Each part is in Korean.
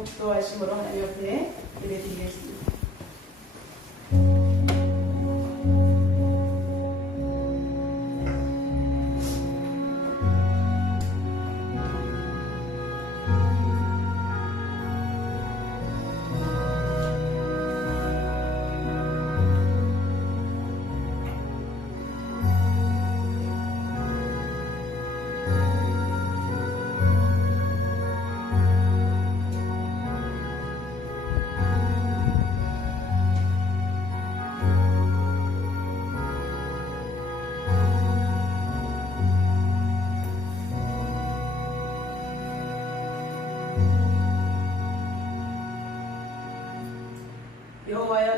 복도하심으로 하나님 옆에 예배드리겠습니다. 여호와여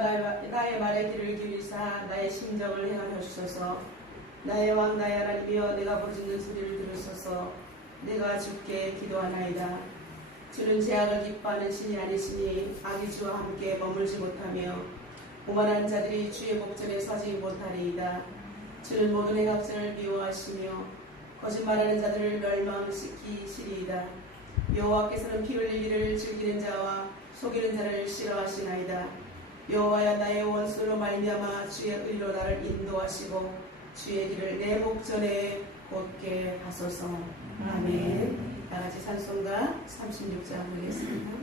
나의 말에 귀를 기울이사 나의 심정을 행하여 주소서. 나의 왕 나의 하나님이여 내가 부르짖는 소리를 들으소서. 내가 주께 기도하나이다. 주는 죄악을 기뻐하는 신이 아니시니 악이 주와 함께 머물지 못하며 오만한 자들이 주의 목전에 서지 못하리이다. 주는 모든 행악자를 미워하시며 거짓말하는 자들을 멸망시키시리이다. 여호와께서는 피 흘리기를 즐기는 자와 속이는 자를 싫어하시나이다. 여호와여 나의 원수로 말미암아 주의 의로 나를 인도하시고 주의 길을 내 목전에 곧게 하소서. 아멘. 다같이 찬송가 36장 부르겠습니다.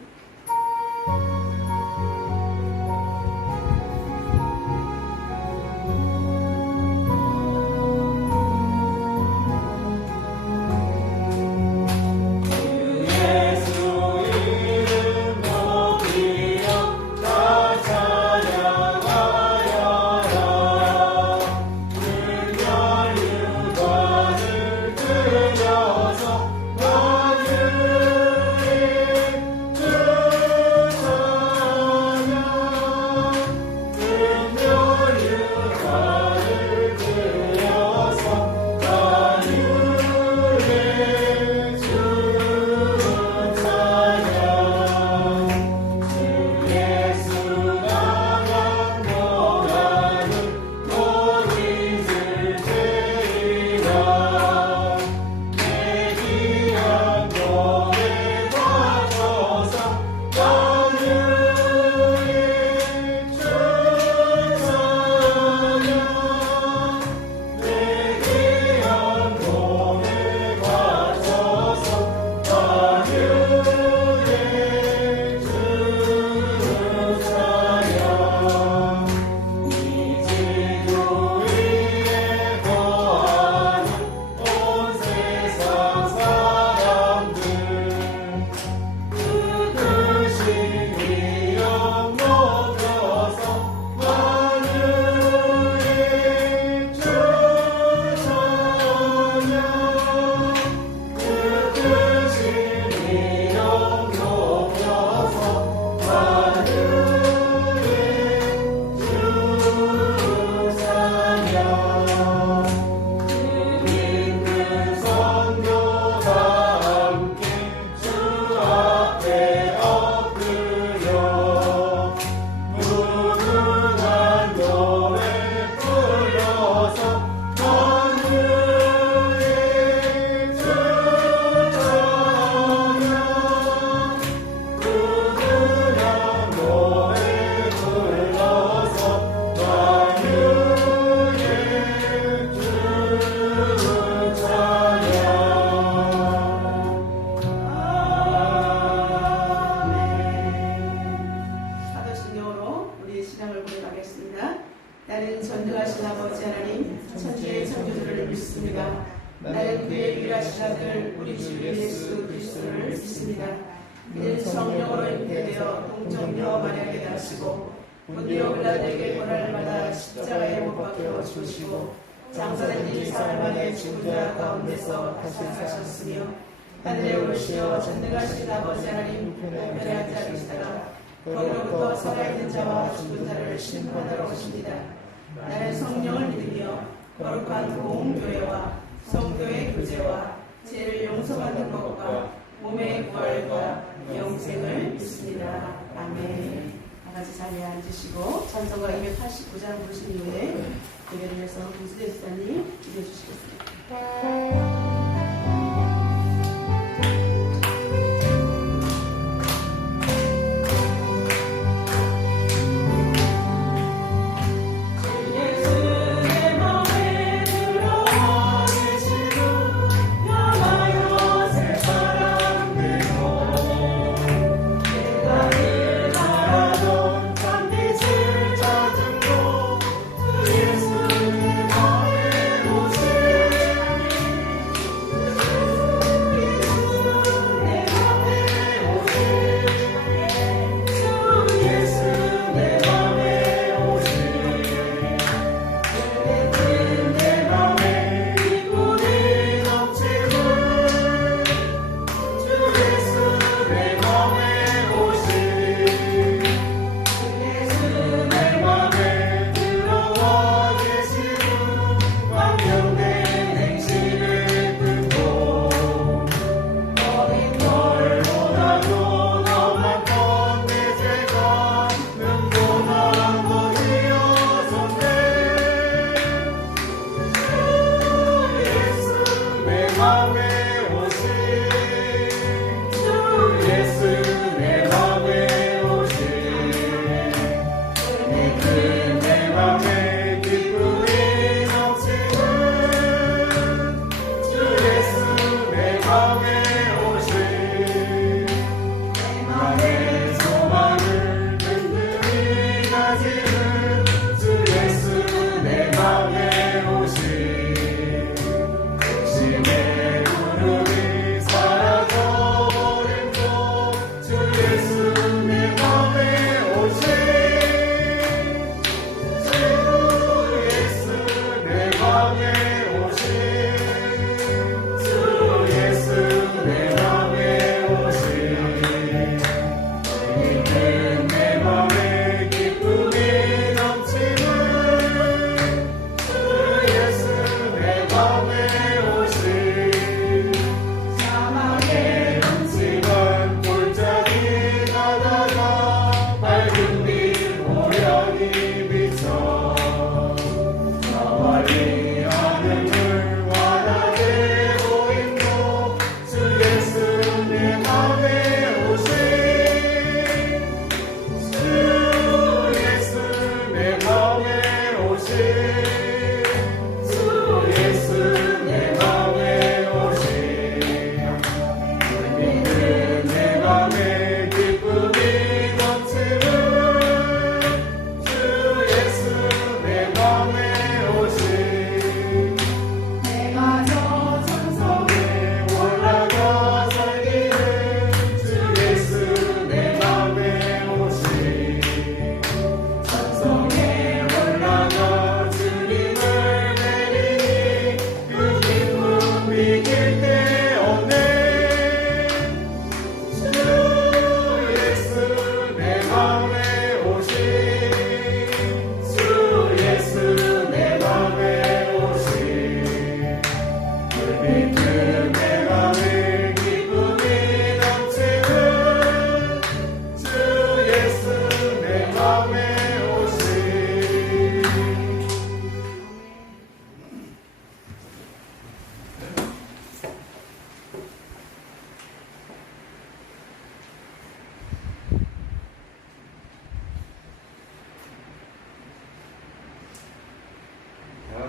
나는 전능하신 아버지 하나님 천지의 창조주를 믿습니다. 나는 그의 유일하신 아들 우리 주 예수 그리스도를 믿습니다. 그는 성령으로 잉태되어 동정녀 마리아에게 나시고 본디오 빌라도에게 고난을 받아 십자가에 못 박혀 죽으시고 장사된 지 사흘 만에 죽은 자 가운데서 다시 사셨으며 하늘에 오르시어 전능하신 아버지 하나님 우편에 앉아 계시다가 거기로부터 살아있는 자와 죽은 자를 심판하러 오십니다. 나는 성령을 믿으며 거룩한 공교회와 성도의 교제와 죄를 용서받는 것과 몸의 부활과 영생을 믿습니다. 아멘. 다같이 자리에 앉으시고 찬송가 289장 부르신 이후에 예배를 위해서 김수대 집사님 기도해 주시겠습니다.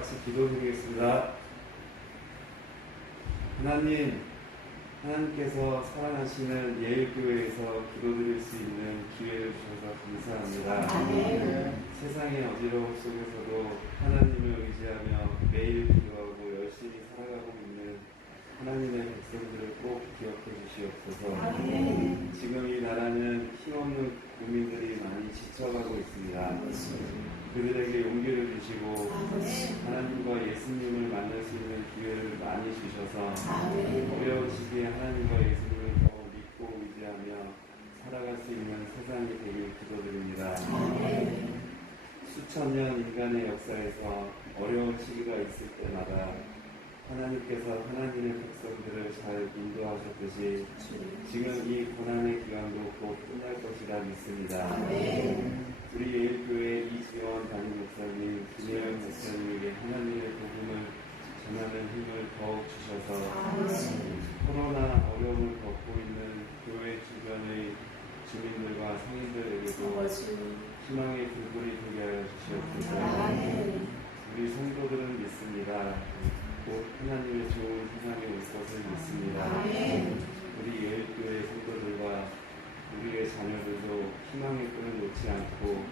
같이 기도드리겠습니다. 하나님께서 사랑하시는 예일교회에서 기도드릴 수 있는 기회를 주셔서 감사합니다. 아멘. 세상의 어지러움 속에서도 하나님을 의지하며 매일 기도하고 열심히 살아가고 있는 하나님의 백성들을 꼭 기억해 주시옵소서. 아멘. 지금 이 나라는 힘없는 국민들이 많이 지쳐가고 있습니다. 그들에게 용기를 주시고 하나님과 예수님을 만날 수 있는 기회를 많이 주셔서 어려운 시기에 하나님과 예수님을 더 믿고 의지하며 살아갈 수 있는 세상이 되길 기도드립니다. 수천 년 인간의 역사에서 어려운 시기가 있을 때마다 하나님께서 하나님의 백성들을 잘 인도하셨듯이 지금 이 고난의 기간도 곧 끝날 것이라 믿습니다. 우리 예일교회 이지원 담임 목사님, 김혜영 목사님에게 하나님의 복음을 전하는 힘을 더욱 주셔서 코로나 어려움을 겪고 있는 교회 주변의 주민들과 성인들에게도 희망의 불불이 되게 하여 주시옵소서. 우리 성도들은 믿습니다. 곧 하나님의 좋은 세상에 올 것을 믿습니다. 우리 예일교회 성도들과 우리의 자녀들도 희망의 끈을 놓지 않고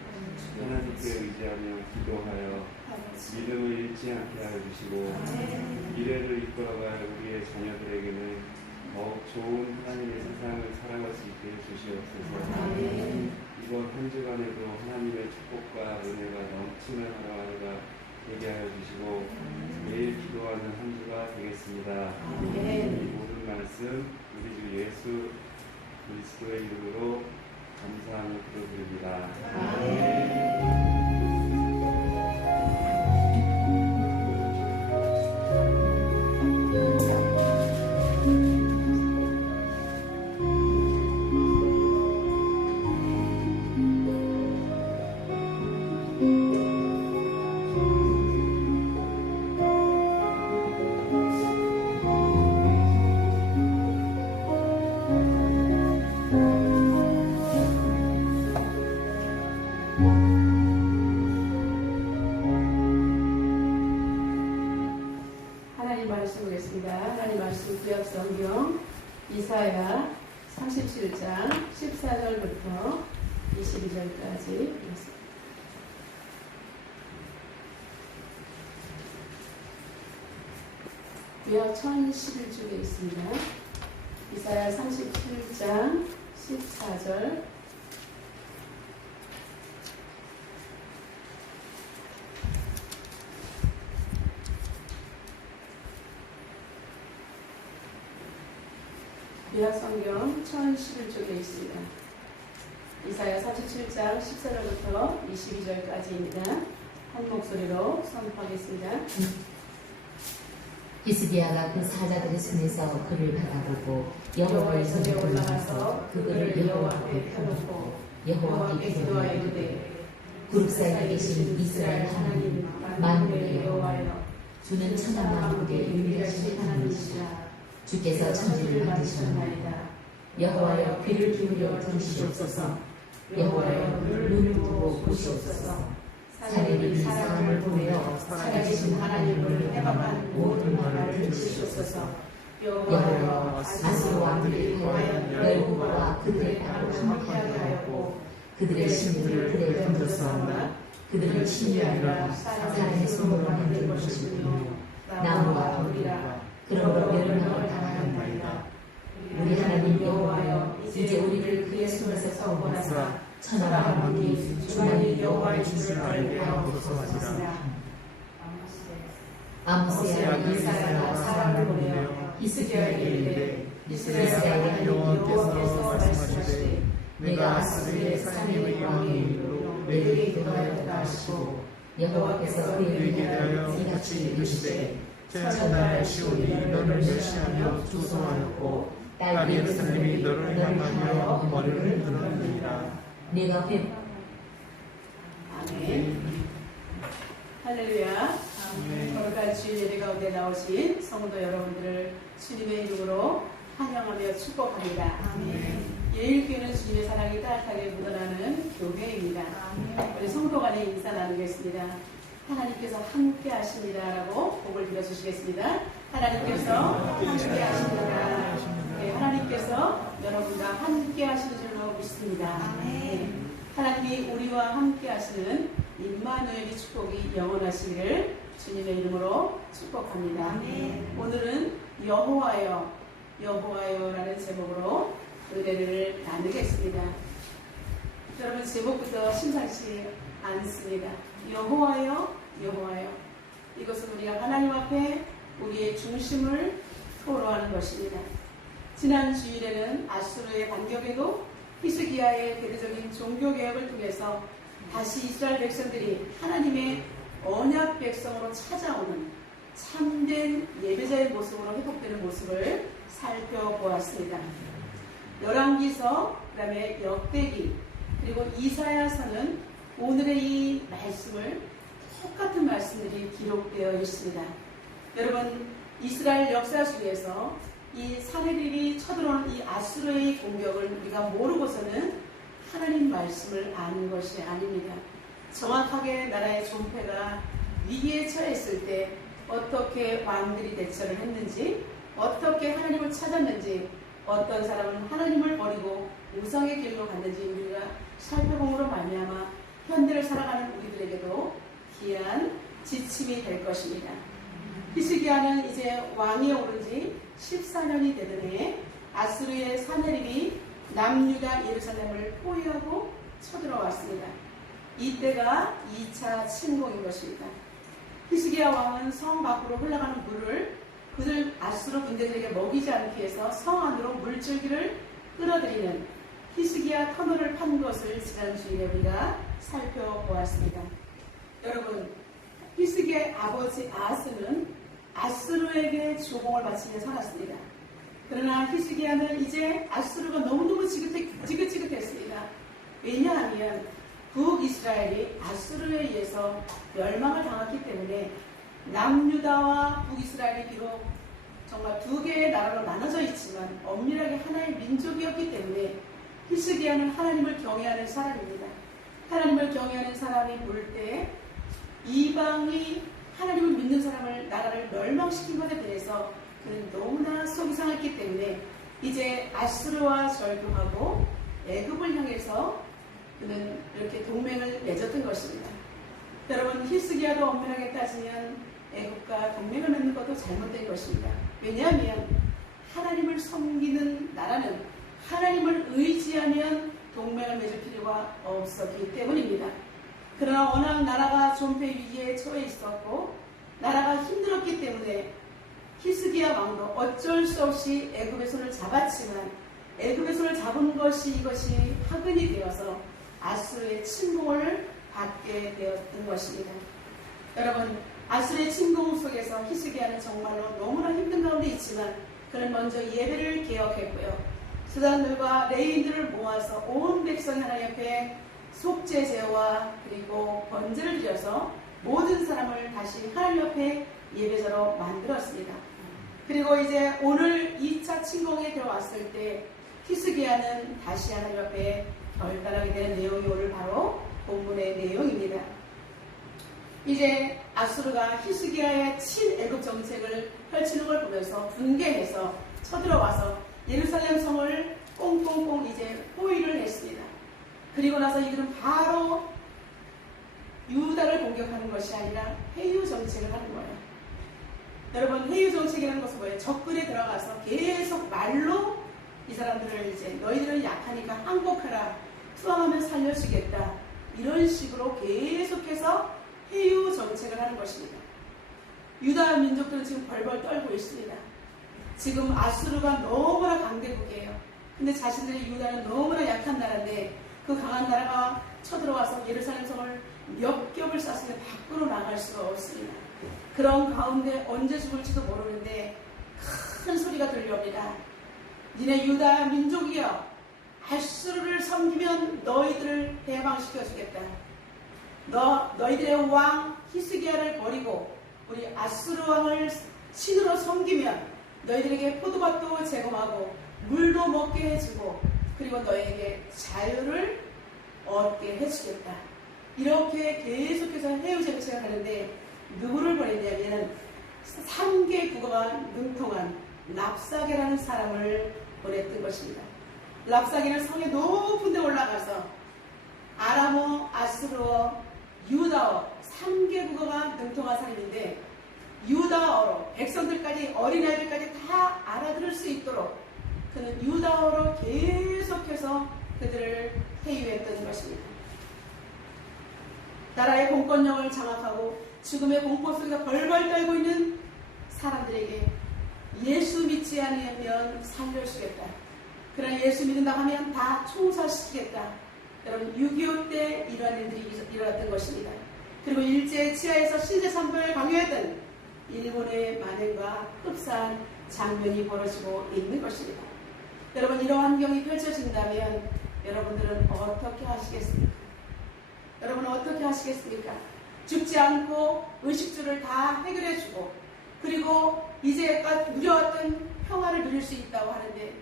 하나님께 의지하며 기도하여 믿음을 잃지 않게 하여 주시고 미래를 이끌어갈 우리의 자녀들에게는 더욱 좋은 하나님의 세상을 살아갈 수 있게 해주시옵소서. 이번 한 주간에도 하나님의 축복과 은혜가 넘치는 하루하루가 되게 하여 주시고 매일 기도하는 한 주가 되겠습니다. 이 모든 말씀 우리 주 예수 그리스도의 이름으로 감사하며 기도드립니다. 아멘. 이사야 37장 14절부터 22절까지 읽습니다. 구약 1011쪽에 있습니다. 이사야 37장 14절 구약 성경 1011쪽에 있습니다. 이사야 37장 14절부터 22절까지입니다. 한 목소리로 선포하겠습니다. 히스기야가 그 사자들의 손에서 그를 받아보고 여호와의 손에 올라가서 그를 여호와 앞에 펴놓고 여호와께 기도하였되 그룹 사이에 계신 이스라엘 하나님 만군의 여호와여 주는 천한 만국의 유일하신 하나님이시라. 주께서 천지를 만드셨나이다. 여호와여 귀를 기울여 들으시옵소서. 여호와여 눈을 뜨고 보시옵소서. 사내들이 사람을 보며 살아계신 하나님을 해방한 모든 말을 들으시옵소서. 여호와여 아스로 왕들이 하여 열국과 그들의 땅을 황폐하게 하였고 그들의 신들을 들에 던졌사오나 그들을 침략하라 사람의 손으로 만든 것이며 나무와 돌이라 그러므로 멸망을 당하였나이다. 우리 하나님 여호와여 이제 우리를 그의 손에서 구원하사 천하와 만민이 주만이 여호와의 뜻을 알게 하옵소서 하시라. 아모스야 이사야가 사람을 보내어 히스기야에게 이르되 이스라엘의 여호와께서 말씀하시되 내가 아스르의 사내의 왕의 이름으로 내게 기도하였다 하시고 여호와께서 그에게 대하여 이같이 이르시되 천하의 시온이 너를 멸시하며 조소하였고 딸 예루살렘이 너를 향하여 머리를 흔들었느니라. 내가 아멘. 할렐루야. 거룩한 주일 예배 가운데 나오신 성도 여러분들을 주님의 이름으로 환영하며 축복합니다. 예일교회는 주님의 사랑이 따뜻하게 묻어나는 교회입니다. 우리 성도 간에 인사 나누겠습니다. 하나님께서 함께 하십니다라고 복을 빌어주시겠습니다. 하나님께서 함께 하십니다. 네, 하나님께서 여러분과 함께 하시는 줄로 믿습니다. 네, 하나님이 우리와 함께 하시는 임마누엘의 축복이 영원하시기를 주님의 이름으로 축복합니다. 오늘은 여호와여 여호와여라는 제목으로 은혜를 나누겠습니다. 여러분, 제목부터 심상치 않습니다. 여호와여 여호와여, 이것은 우리가 하나님 앞에 우리의 중심을 토로하는 것입니다. 지난 주일에는 아수르의 반격에도 히스기야의 대대적인 종교개혁을 통해서 다시 이스라엘 백성들이 하나님의 언약 백성으로 찾아오는 참된 예배자의 모습으로 회복되는 모습을 살펴보았습니다. 열왕기서, 그 다음에 역대기, 그리고 이사야서는 오늘의 이 말씀을 똑같은 말씀들이 기록되어 있습니다. 여러분, 이스라엘 역사 중에서 이 사내립이 쳐들어오는 이 아수르의 공격을 우리가 모르고서는 하나님 말씀을 아는 것이 아닙니다. 정확하게 나라의 존폐가 위기에 처했을 때 어떻게 왕들이 대처를 했는지, 어떻게 하나님을 찾았는지, 어떤 사람은 하나님을 버리고 우상의 길로 갔는지 우리가 살펴봄으로 말미암아 현대를 살아가는 우리들에게도 귀한 지침이 될 것입니다. 히스기야는 이제 왕위에 오른 지 14년이 되던 해에 아수르의 사내립이 남유다 예루살렘을 포위하고 쳐들어왔습니다. 이때가 2차 침공인 것입니다. 히스기야 왕은 성 밖으로 흘러가는 물을 그들 아수르 군대들에게 먹이지 않기 위해서 성 안으로 물줄기를 끌어들이는 히스기야 터널을 판 것을 지난 주일에 우리가 살펴보았습니다. 여러분, 히스기야의 아버지 아스는 아수르에게 조공을 바치며 살았습니다. 그러나 히스기야는 이제 아수르가 너무너무 지긋지긋했습니다. 왜냐하면 북이스라엘이 아수르에 의해서 멸망을 당했기 때문에 남유다와 북이스라엘이 비록 정말 두 개의 나라로 나눠져 있지만 엄밀하게 하나의 민족이었기 때문에 히스기야는 하나님을 경외하는 사람입니다. 하나님을 경외하는 사람이 볼 때 이방이 하나님을 믿는 사람을, 나라를 멸망시킨 것에 대해서 그는 너무나 속이 상했기 때문에 이제 아수르와 절교하고 애굽을 향해서 그는 이렇게 동맹을 맺었던 것입니다. 여러분, 히스기야도 엄밀하게 따지면 애굽과 동맹을 맺는 것도 잘못된 것입니다. 왜냐하면 하나님을 섬기는 나라는 하나님을 의지하면 동맹을 맺을 필요가 없었기 때문입니다. 그러나 워낙 나라가 존폐 위기에 처해 있었고 나라가 힘들었기 때문에 히스기야 왕도 어쩔 수 없이 애굽의 손을 잡았지만 애굽의 손을 잡은 것이 이것이 화근이 되어서 아수르의 침공을 받게 되었던 것입니다. 여러분, 아수르의 침공 속에서 히스기야는 정말로 너무나 힘든 가운데 있지만 그는 먼저 예배를 개혁했고요. 스단들과 레위인들을 모아서 온 백성 하나님 앞에 속죄제와 그리고 번제를 드려서 모든 사람을 다시 하나님 앞에 예배자로 만들었습니다. 그리고 이제 오늘 2차 침공에 들어왔을 때 히스기야는 다시 하나님 앞에 결단하게 되는 내용이 오늘 바로 본문의 내용입니다. 이제 아수르가 히스기야의 친애굽 정책을 펼치는 걸 보면서 분개해서 쳐들어와서 예루살렘 성을 꽁꽁꽁 이제 포위를 했습니다. 그리고 나서 이들은 바로 유다를 공격하는 것이 아니라 회유 정책을 하는 거예요. 여러분, 회유 정책이라는 것은 뭐예요? 적군에 들어가서 계속 말로 이 사람들을 이제 너희들은 약하니까 항복하라, 투항하면 살려주겠다, 이런 식으로 계속해서 회유 정책을 하는 것입니다. 유다 민족들은 지금 벌벌 떨고 있습니다. 지금 아수르가 너무나 강대국이에요. 근데 자신들의 유다는 너무나 약한 나라인데 그 강한 나라가 쳐들어와서 예루살렘 성을 몇 겹을 쌌으면 밖으로 나갈 수가 없습니다. 그런 가운데 언제 죽을지도 모르는데 큰 소리가 들려옵니다. 니네 유다 민족이여, 아수르를 섬기면 너희들을 해방시켜 주겠다. 너희들의 왕 히스기야를 버리고 우리 아수르 왕을 신으로 섬기면 너희들에게 포도밭도 제공하고 물도 먹게 해주고 그리고 너희에게 자유를 얻게 해주겠다. 이렇게 계속해서 해오자고 생각하는데 누구를 보냈냐면 3개 국어가 능통한 랍사게라는 사람을 보냈던 것입니다. 랍사게는 성의 높은 데 올라가서 아람어, 아스르어, 유다어 3개 국어가 능통한 사람인데 유다어로 백성들까지 어린아이들까지 다 알아들을 수 있도록 그는 유다어로 계속해서 그들을 회유했던 것입니다. 나라의 공권력을 장악하고 죽음의 공포 속에서 벌벌 떨고 있는 사람들에게 예수 믿지 않으면 살려주겠다. 그러나 예수 믿는다고 하면 다 총살시키겠다. 여러분 6.25 때 이러한 일들이 일어났던 것입니다. 그리고 일제 치하에서 신세 참배를 강요했던 일본의 만행과 흡사한 장면이 벌어지고 있는 것입니다. 여러분 이러한 환경이 펼쳐진다면 여러분들은 어떻게 하시겠습니까? 여러분은 어떻게 하시겠습니까? 죽지 않고 의식주를 다 해결해주고 그리고 이제까지 누려왔던 평화를 누릴 수 있다고 하는데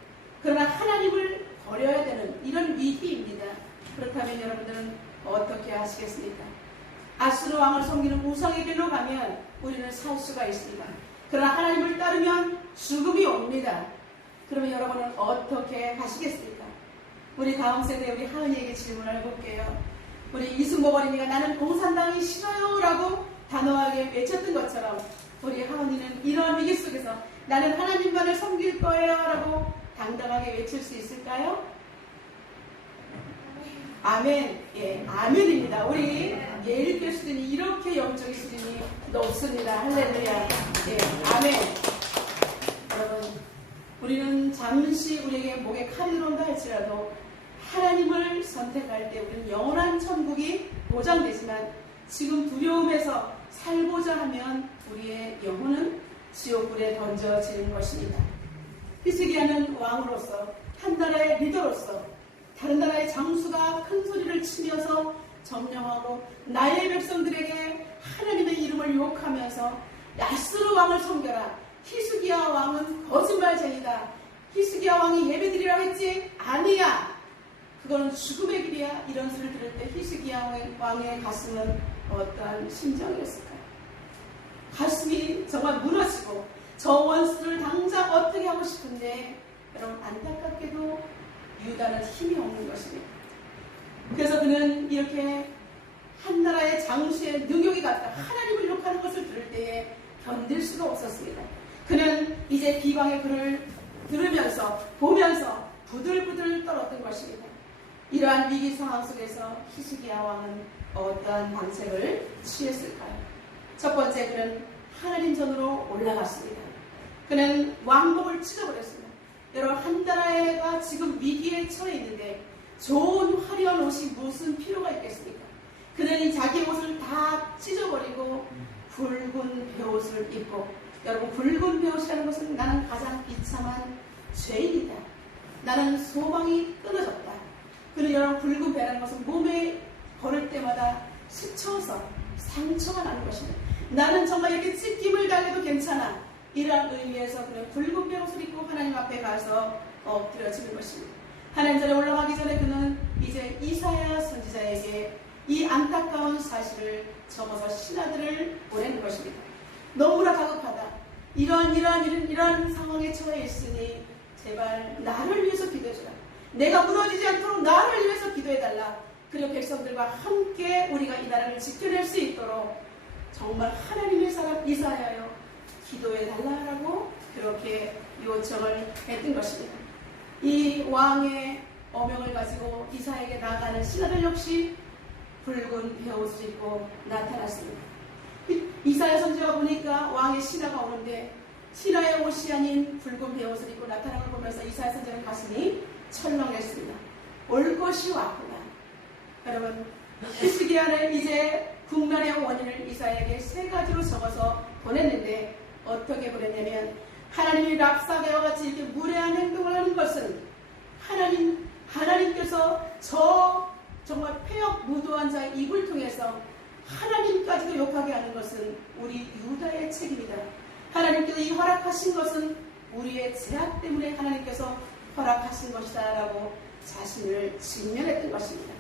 그러나 하나님을 버려야 되는 이런 위기입니다. 그렇다면 여러분들은 어떻게 하시겠습니까? 아수르 왕을 섬기는 우상의 길로 가면 우리는 살 수가 있습니다. 그러나 하나님을 따르면 죽음이 옵니다. 그러면 여러분은 어떻게 하시겠습니까? 우리 다음 세대 우리 하은이에게 질문을 해볼게요. 우리 이승복 어린이가 나는 공산당이 싫어요 라고 단호하게 외쳤던 것처럼 우리 하은이는 이러한 위기 속에서 나는 하나님만을 섬길 거예요 라고 당당하게 외칠 수 있을까요? 아멘. 예, 아멘입니다. 우리 예일교 수준이 이렇게 영적인 수준이 높습니다. 할렐루야. 예, 아멘. 여러분, 우리는 잠시 우리에게 목에 칼이 들어온다 할지라도 하나님을 선택할 때 우리는 영원한 천국이 보장되지만 지금 두려움에서 살고자 하면 우리의 영혼은 지옥불에 던져지는 것입니다. 히스기야는 왕으로서 한 나라의 리더로서 다른 나라의 장수가 큰 소리를 치면서 점령하고 나의 백성들에게 하나님의 이름을 욕하면서 아수르 왕을 섬겨라. 히스기야 왕은 거짓말쟁이다. 히스기야 왕이 예배드리라고 했지? 아니야. 그거는 죽음의 길이야. 이런 소리를 들을 때 히스기야 왕의 가슴은 어떠한 심정이었을까요? 가슴이 정말 무너지고 저 원수를 당장 어떻게 하고 싶은데 여러분 안타깝게도 유다는 힘이 없는 것입니다. 그래서 그는 이렇게 한 나라의 장수의 능욕이 같다. 하나님을 욕하는 것을 들을 때에 견딜 수가 없었습니다. 그는 이제 비방의 글을 들으면서 보면서 부들부들 떨었던 것입니다. 이러한 위기 상황 속에서 히스기야 왕은 어떠한 방책을 취했을까요? 첫 번째 그는 하나님 전으로 올라갔습니다. 그는 왕복을 찢어버렸습니다. 여러분 한 나라가 지금 위기에 처해 있는데 좋은 화려한 옷이 무슨 필요가 있겠습니까? 그는 이 자기 옷을 다 찢어버리고 붉은 베옷을 입고 여러분 붉은 베옷이라는 것은 나는 가장 비참한 죄인이다. 나는 소망이 끊어졌다. 그는 여러분 붉은 베라는 것은 몸에 걸을 때마다 스쳐서 상처가 나는 것입니다. 나는 정말 이렇게 찢김을 당해도 괜찮아. 이러한 의미에서 그는 붉은 베옷을 입고 하나님 앞에 가서 엎드려지는 것입니다. 하나님 전에 올라가기 전에 그는 이제 이사야 선지자에게 이 안타까운 사실을 적어서 신하들을 보내는 것입니다. 너무나 다급하다. 이러한 상황에 처해 있으니 제발 나를 위해서 기도해주라. 내가 무너지지 않도록 나를 위해서 기도해달라. 그리고 백성들과 함께 우리가 이 나라를 지켜낼 수 있도록 정말 하나님의 사람 이사야여 기도해달라고 그렇게 요청을 했던 것입니다. 이 왕의 어명을 가지고 이사야에게 나아가는 신하들 역시 붉은 베옷을 입고 나타났습니다. 이사야 선지가 보니까 왕의 신하가 오는데 신하의 옷이 아닌 붉은 베옷을 입고 나타난 걸 보면서 이사야 선지는 가슴이 철렁했습니다. 올 것이 왔구나. 여러분 히스기야는 이제 국난의 원인을 이사야에게 3가지로 적어서 보냈는데 어떻게 보냈냐면 하나님이 랍사게와 같이 이렇게 무례한 행동을 하는 것은 하나님께서 저 정말 폐역 무도한 자의 입을 통해서 하나님까지도 욕하게 하는 것은 우리 유다의 책임이다. 하나님께서 이 허락하신 것은 우리의 죄악 때문에 하나님께서 허락하신 것이다 라고 자신을 직면했던 것입니다.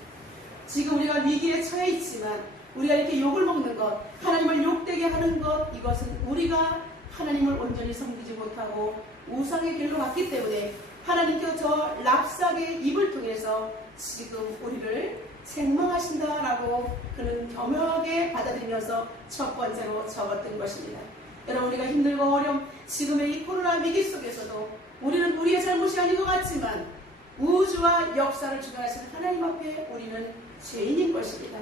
지금 우리가 위기에 처해 있지만 우리가 이렇게 욕을 먹는 것, 하나님을 욕되게 하는 것, 이것은 우리가 하나님을 온전히 섬기지 못하고 우상의 길로 갔기 때문에 하나님께서 저 랍삭의 입을 통해서 지금 우리를 책망하신다라고 그는 겸허하게 받아들이면서 첫 번째로 적었던 것입니다. 여러분, 우리가 힘들고 어려움, 지금의 이 코로나 위기 속에서도 우리는 우리의 잘못이 아닌 것 같지만 우주와 역사를 주관하시는 하나님 앞에 우리는 죄인인 것입니다.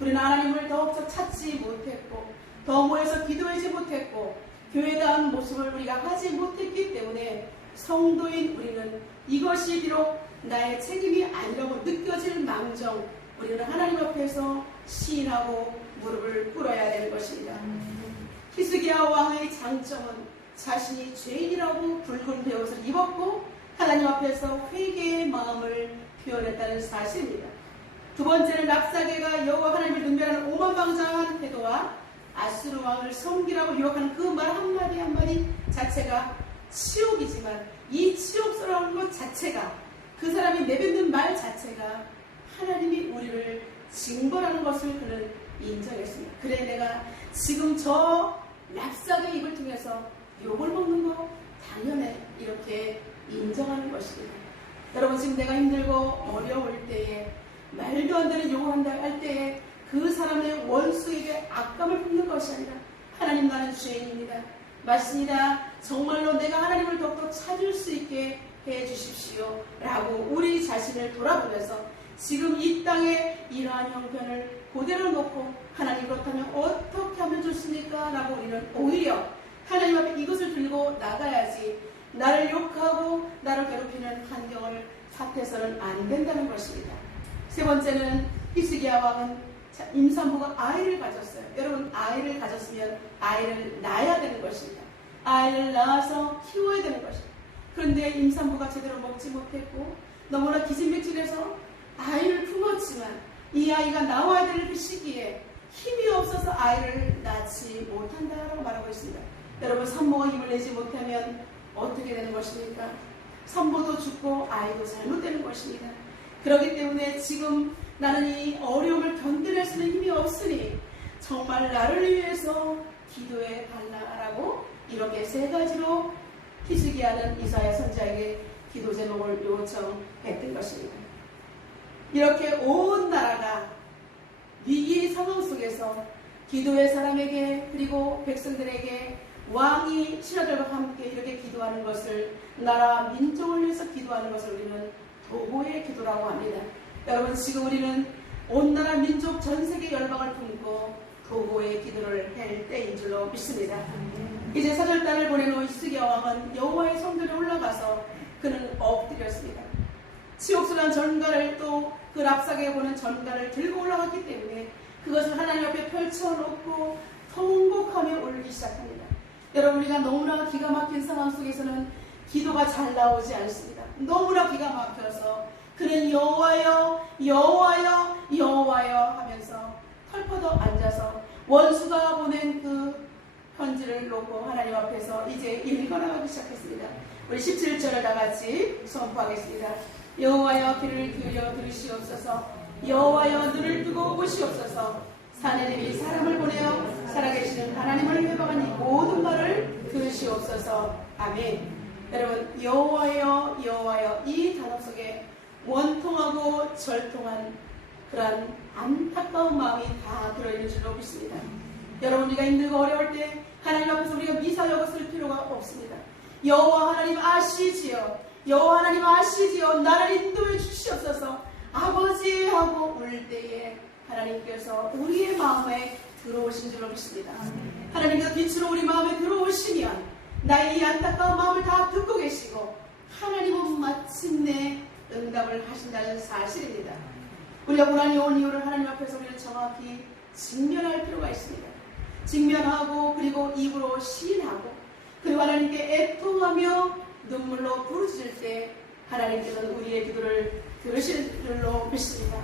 우리는 하나님을 더욱더 찾지 못했고 더 모여서 기도하지 못했고 교회다운 모습을 우리가 하지 못했기 때문에 성도인 우리는 이것이 비록 나의 책임이 아니라고 느껴질 망정 우리는 하나님 앞에서 시인하고 무릎을 꿇어야 되는 것입니다. 히스기야 왕의 장점은 자신이 죄인이라고 붉은 베옷을 입었고 하나님 앞에서 회개의 마음을 표현했다는 사실입니다. 두 번째는 랍사게가 여호와 하나님을 능멸하는 오만방자한 태도와 아수르 왕을 섬기라고 유혹하는 그 말 한마디 한마디 자체가 치욕이지만 이 치욕스러운 것 자체가 그 사람이 내뱉는 말 자체가 하나님이 우리를 징벌하는 것을 그는 인정했습니다. 그래 내가 지금 저 랍삭의 입을 통해서 욕을 먹는 거 당연해 이렇게 인정하는 것입니다. 여러분 지금 내가 힘들고 어려울 때에 말도 안 되는 욕을 한다 할 때에 그 사람의 원수에게 악감을 품는 것이 아니라 하나님 나는 죄인입니다. 맞습니다. 정말로 내가 하나님을 더욱더 찾을 수 있게 해주십시오 라고 우리 자신을 돌아보면서 지금 이 땅에 이러한 형편을 그대로 놓고 하나님 그렇다면 어떻게 하면 좋습니까? 라고 우리는 오히려 하나님 앞에 이것을 들고 나가야지 나를 욕하고 나를 괴롭히는 환경을 탓해서는 안 된다는 것입니다. 세 번째는 히스기야 왕은 임산부가 아이를 가졌어요. 여러분 아이를 가졌으면 아이를 낳아야 되는 것입니다. 아이를 낳아서 키워야 되는 것입니다. 그런데 임산부가 제대로 먹지 못했고 너무나 기진맥진해서 아이를 품었지만 이 아이가 나와야 될 그 시기에 힘이 없어서 아이를 낳지 못한다라고 말하고 있습니다. 여러분 산모가 힘을 내지 못하면 어떻게 되는 것입니까? 산모도 죽고 아이도 잘못되는 것입니다. 그렇기 때문에 지금 나는 이 어려움을 견뎌낼 수 있는 힘이 없으니 정말 나를 위해서 기도해 달라라고 이렇게 세 가지로 히스기야는 이사야 선지자에게 기도 제목을 요청했던 것입니다. 이렇게 온 나라가 위기 상황 속에서 기도의 사람에게 그리고 백성들에게 왕이 신하들과 함께 이렇게 기도하는 것을 나라 민족을 위해서 기도하는 것을 우리는 도고의 기도라고 합니다. 여러분 지금 우리는 온 나라 민족 전 세계 열방을 품고 도고의 기도를 할 때인 줄로 믿습니다. 이제 사절단을 보내놓은 히스기야 왕은 여호와의 성전에 올라가서 그는 엎드렸습니다. 치욕스러운 전갈을 또 그 랍삭에 보는 전갈을 들고 올라갔기 때문에 그것을 하나님 앞에 펼쳐놓고 통곡하며 울기 시작합니다. 여러분 우리가 너무나 기가 막힌 상황 속에서는 기도가 잘 나오지 않습니다. 너무나 기가 막혀서 그는 여호와여 여호와여 여호와여 하면서 털퍼덕 앉아서 원수가 보낸 그 편지를 놓고 하나님 앞에서 이제 읽어나가기 시작했습니다. 우리 17절을 다 같이 선포하겠습니다. 여호와여 귀를 기울여 들으시옵소서. 여호와여 눈을 뜨고 보시옵소서. 사내들이 사람을 보내어 살아계시는 하나님을 회방한 이 모든 말을 들으시옵소서. 아멘. 여러분 여호와여 여호와여 이 단어 속에 원통하고 절통한 그런 안타까운 마음이 다 들어있는 줄로 믿습니다. 여러분 우리가 힘들고 어려울 때 하나님 앞에서 우리가 미사여고 쓸 필요가 없습니다. 여호와 하나님 아시지요. 여호와 하나님 아시지요. 나를 인도해 주시옵소서. 아버지 하고 울 때에 하나님께서 우리의 마음에 들어오신 줄로 믿습니다. 하나님께서 빛으로 우리 마음에 들어오시면 나의 이 안타까운 마음을 다 듣고 계시고 하나님은 마침내 응답을 하신다는 사실입니다. 우리가 고난이 온 이유를 하나님 앞에서 우리는 정확히 직면할 필요가 있습니다. 직면하고 그리고 입으로 시인하고 그리고 하나님께 애통하며 눈물로 부르짖을 때 하나님께서는 우리의 기도를 들으실 줄로 믿습니다.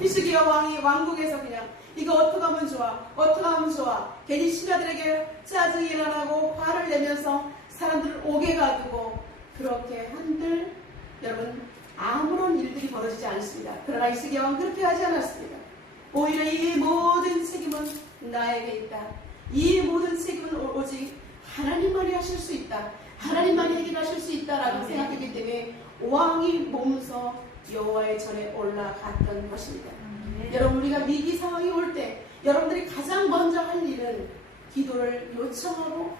히스기야 왕이 왕국에서 그냥 이거 어떻게 하면 좋아 어떻게 하면 좋아 괜히 신하들에게 짜증이 나고 화를 내면서 사람들을 옥에 가두고 그렇게 한들 여러분 아무런 일들이 벌어지지 떨어지지 않습니다. 그러나 히스기야 왕은 그렇게 하지 않았습니다. 오히려 이 모든 책임은 나에게 있다. 이 모든 책임은 오직 하나님만이 하실 수 있다. 하나님만이 해결하실 수 있다라고 생각했기 때문에 왕이 몸서 여호와의 전에 올라갔던 것입니다. 여러분, 우리가 위기 상황이 올 때 여러분들이 가장 먼저 할 일은 기도를 요청하고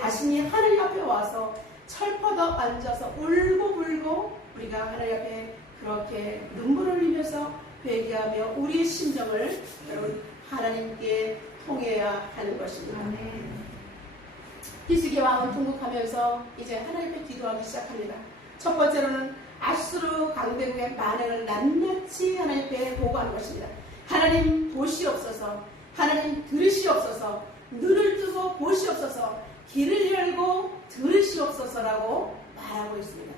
자신이 하나님 앞에 와서 철퍼덕 앉아서 울고불고 우리가 하나님 앞에 그렇게 눈물을 흘리면서 회개하며 우리의 심정을 여러분 하나님께 통해야 하는 것입니다. 히스기야 왕은 통곡하면서 이제 하나님 앞에 기도하기 시작합니다. 첫 번째로는 아수르 강대국의 만행을 낱낱이 하나님 앞에 보고하는 것입니다. 하나님 보시옵소서, 하나님 들으시옵소서, 눈을 뜨고 보시옵소서, 귀를 열고 들으시옵소서라고 말하고 있습니다.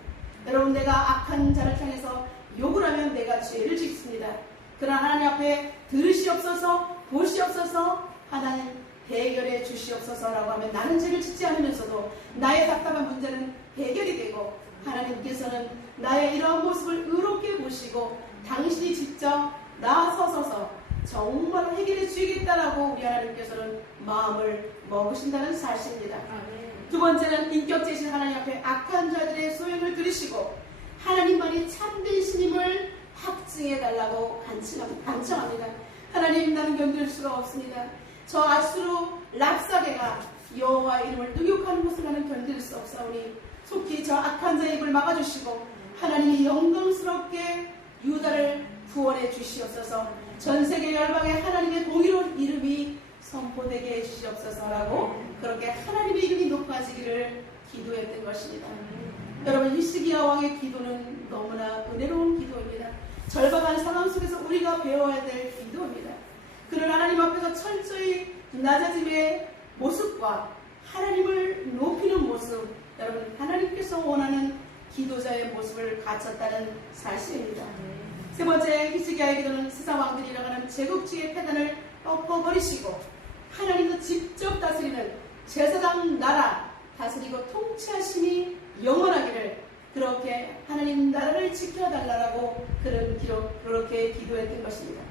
여러분, 내가 악한 자를 향해서 욕을 하면 내가 죄를 짓습니다. 그러나 하나님 앞에 들으시옵소서, 보시옵소서, 하나님 해결해 주시옵소서라고 하면 나는 죄를 짓지 않으면서도 나의 답답한 문제는 해결이 되고 하나님께서는 나의 이러한 모습을 의롭게 보시고 당신이 직접 나서서서 정말 해결해 주시겠다라고 우리 하나님께서는 마음을 먹으신다는 사실입니다. 두 번째는 인격제신 하나님 앞에 악한 자들의 소용을 들으시고 하나님만이 참된 신임을 확증해달라고 간청합니다. 하나님, 나는 견딜 수가 없습니다. 저 아수르 랍사게가 여호와 이름을 능욕하는 것을 나는 견딜 수 없사오니 속히 저 악한 자의 입을 막아주시고 하나님이 영광스럽게 유다를 구원해 주시옵소서. 전세계 열방에 하나님의 공의로운 이름이 선포되게 해주시옵소서라고 그렇게 하나님의 이름이 높아지기를 기도했던 것입니다. 여러분, 히스기야 왕의 기도는 너무나 은혜로운 기도입니다. 절박한 상황 속에서 우리가 배워야 될 기도입니다. 그는 하나님 앞에서 철저히 낮아짐의 모습과 하나님을 높이는 모습, 여러분, 하나님께서 원하는 기도자의 모습을 갖췄다는 사실입니다. 세 번째, 히스기야의 기도는 세상 왕들이 일어나는 제국주의의 패단을 엎어버리시고 하나님도 직접 다스리는 제사장 나라 다스리고 통치하심이 영원하기를 그렇게 하나님 나라를 지켜달라고 그는 그렇게 기도했던 것입니다.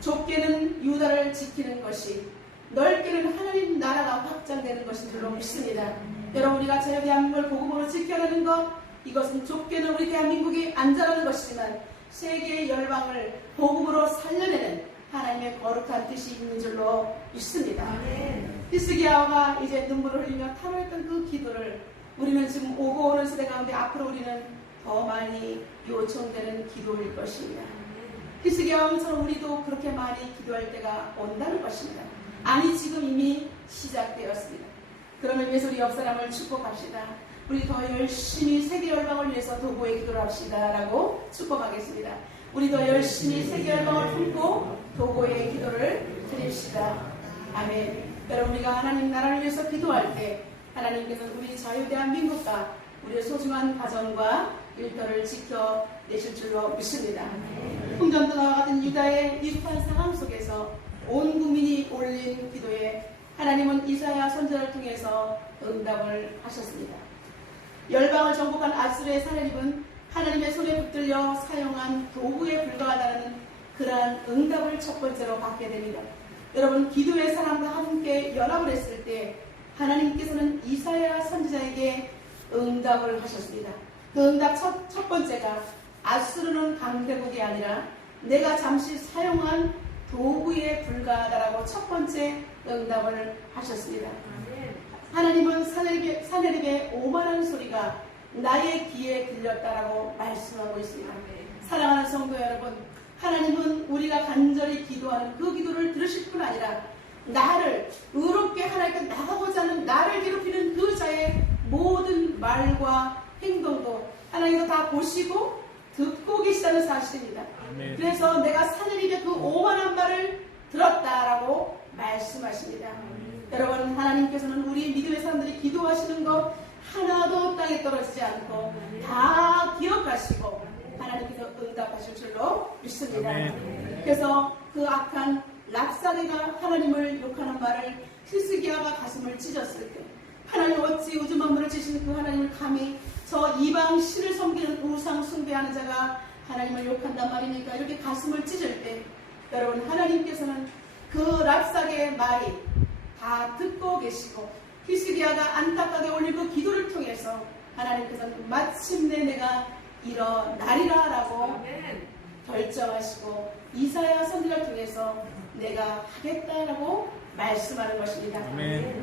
좁게는 유다를 지키는 것이, 넓게는 하나님 나라가 확장되는 것인 줄로 믿습니다. 여러분, 우리가 제 대한민국을 복음으로 지켜내는 것, 이것은 좁게는 우리 대한민국이 안전한 것이지만 세계의 열방을 복음으로 살려내는 하나님의 거룩한 뜻이 있는 줄로 믿습니다. 히스기야가 이제 눈물을 흘리며 탈호했던 그 기도를 우리는 지금 오고 오는 세대 가운데 앞으로 우리는 더 많이 요청되는 기도일 것입니다. 히스기야처럼 우리도 그렇게 많이 기도할 때가 온다는 것입니다. 아니, 지금 이미 시작되었습니다. 그러면 위해서 우리 옆 사람을 축복합시다. 우리 더 열심히 세계 열방을 위해서 도구의 기도를 합시다 라고 축복하겠습니다. 우리 더 열심히 세계 열방을 품고 도구의 기도를 드립시다. 아멘. 여러분, 우리가 하나님 나라를 위해서 기도할 때 하나님께서는 우리 자유대한민국과 우리의 소중한 가정과 일터를 지켜내실 줄로 믿습니다. 풍전등과 같은 유다의 위급한 상황 속에서 온 국민이 올린 기도에 하나님은 이사야 선지자를 통해서 응답을 하셨습니다. 열방을 정복한 아수르의 사내립은 하나님의 손에 붙들려 사용한 도구에 불과하다는 그러한 응답을 첫 번째로 받게 됩니다. 여러분, 기도의 사람과 함께 연합을 했을 때 하나님께서는 이사야 선지자에게 응답을 하셨습니다. 그 응답 첫 번째가 아수르는 강대국이 아니라 내가 잠시 사용한 도구에 불과하다라고 첫 번째 응답을 하셨습니다. 하나님은 사내립의 오만한 소리가 나의 귀에 들렸다라고 말씀하고 있습니다. 사랑하는 성도 여러분, 하나님은 우리가 간절히 기도하는 그 기도를 들으실 뿐 아니라 나를 의롭게 하나님께 나가고자 하는 나를 괴롭히는 그 자의 모든 말과 행동도 하나님께서 다 보시고 듣고 계시다는 사실입니다. 아멘. 그래서 내가 사내립의 그 오만한 말을 들었다라고 말씀하십니다. 여러분, 하나님께서는 우리 믿음의 사람들이 기도하시는 것 하나도 땅에 떨어지지 않고 다 기억하시고 하나님께서 응답하실 줄로 믿습니다. 그래서 그 악한 랍사게가 하나님을 욕하는 말을 히스기야가 가슴을 찢었을 때 하나님 어찌 우주 만물을 지신 그 하나님을 감히 저 이방 신을 섬기는 우상 숭배하는 자가 하나님을 욕한단 말이니까 이렇게 가슴을 찢을 때 여러분 하나님께서는 그 랍삭의 말이 다 듣고 계시고 히스기야가 안타깝게 올린 그 기도를 통해서 하나님께서는 마침내 내가 일어나리라 라고 결정하시고 이사야 선지자를 통해서 내가 하겠다라고 말씀하는 것입니다.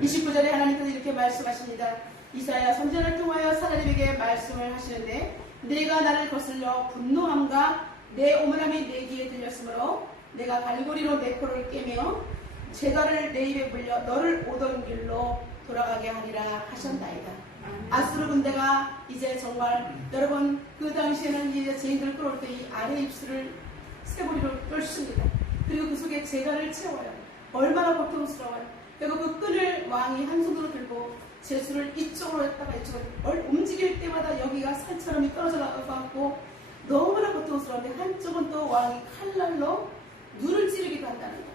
29절에 하나님께서 이렇게 말씀하십니다. 이사야 선지자를 통하여 사람에게 말씀을 하시는데 내가 나를 거슬려 분노함과 내 오만함이 내 귀에 들렸으므로 내가 갈고리로 내 코를 깨며 재갈을 내 입에 물려 너를 오던 길로 돌아가게 하리라 하셨나이다. 아수르 군대가 이제 정말 여러분 그 당시에는 이제 죄인들을 끌어올 때 이 아래 입술을 쇠고리로 뚫습니다. 그리고 그 속에 재갈을 채워요. 얼마나 고통스러워요. 그리고 그 끈을 왕이 한 손으로 들고 제수를 이쪽으로 했다가 이쪽으로 움직일 때마다 여기가 살처럼 떨어져 나가고 너무나 고통스러운데 한쪽은 또 왕이 칼날로 눈을 찌르기도 한다는 거예요.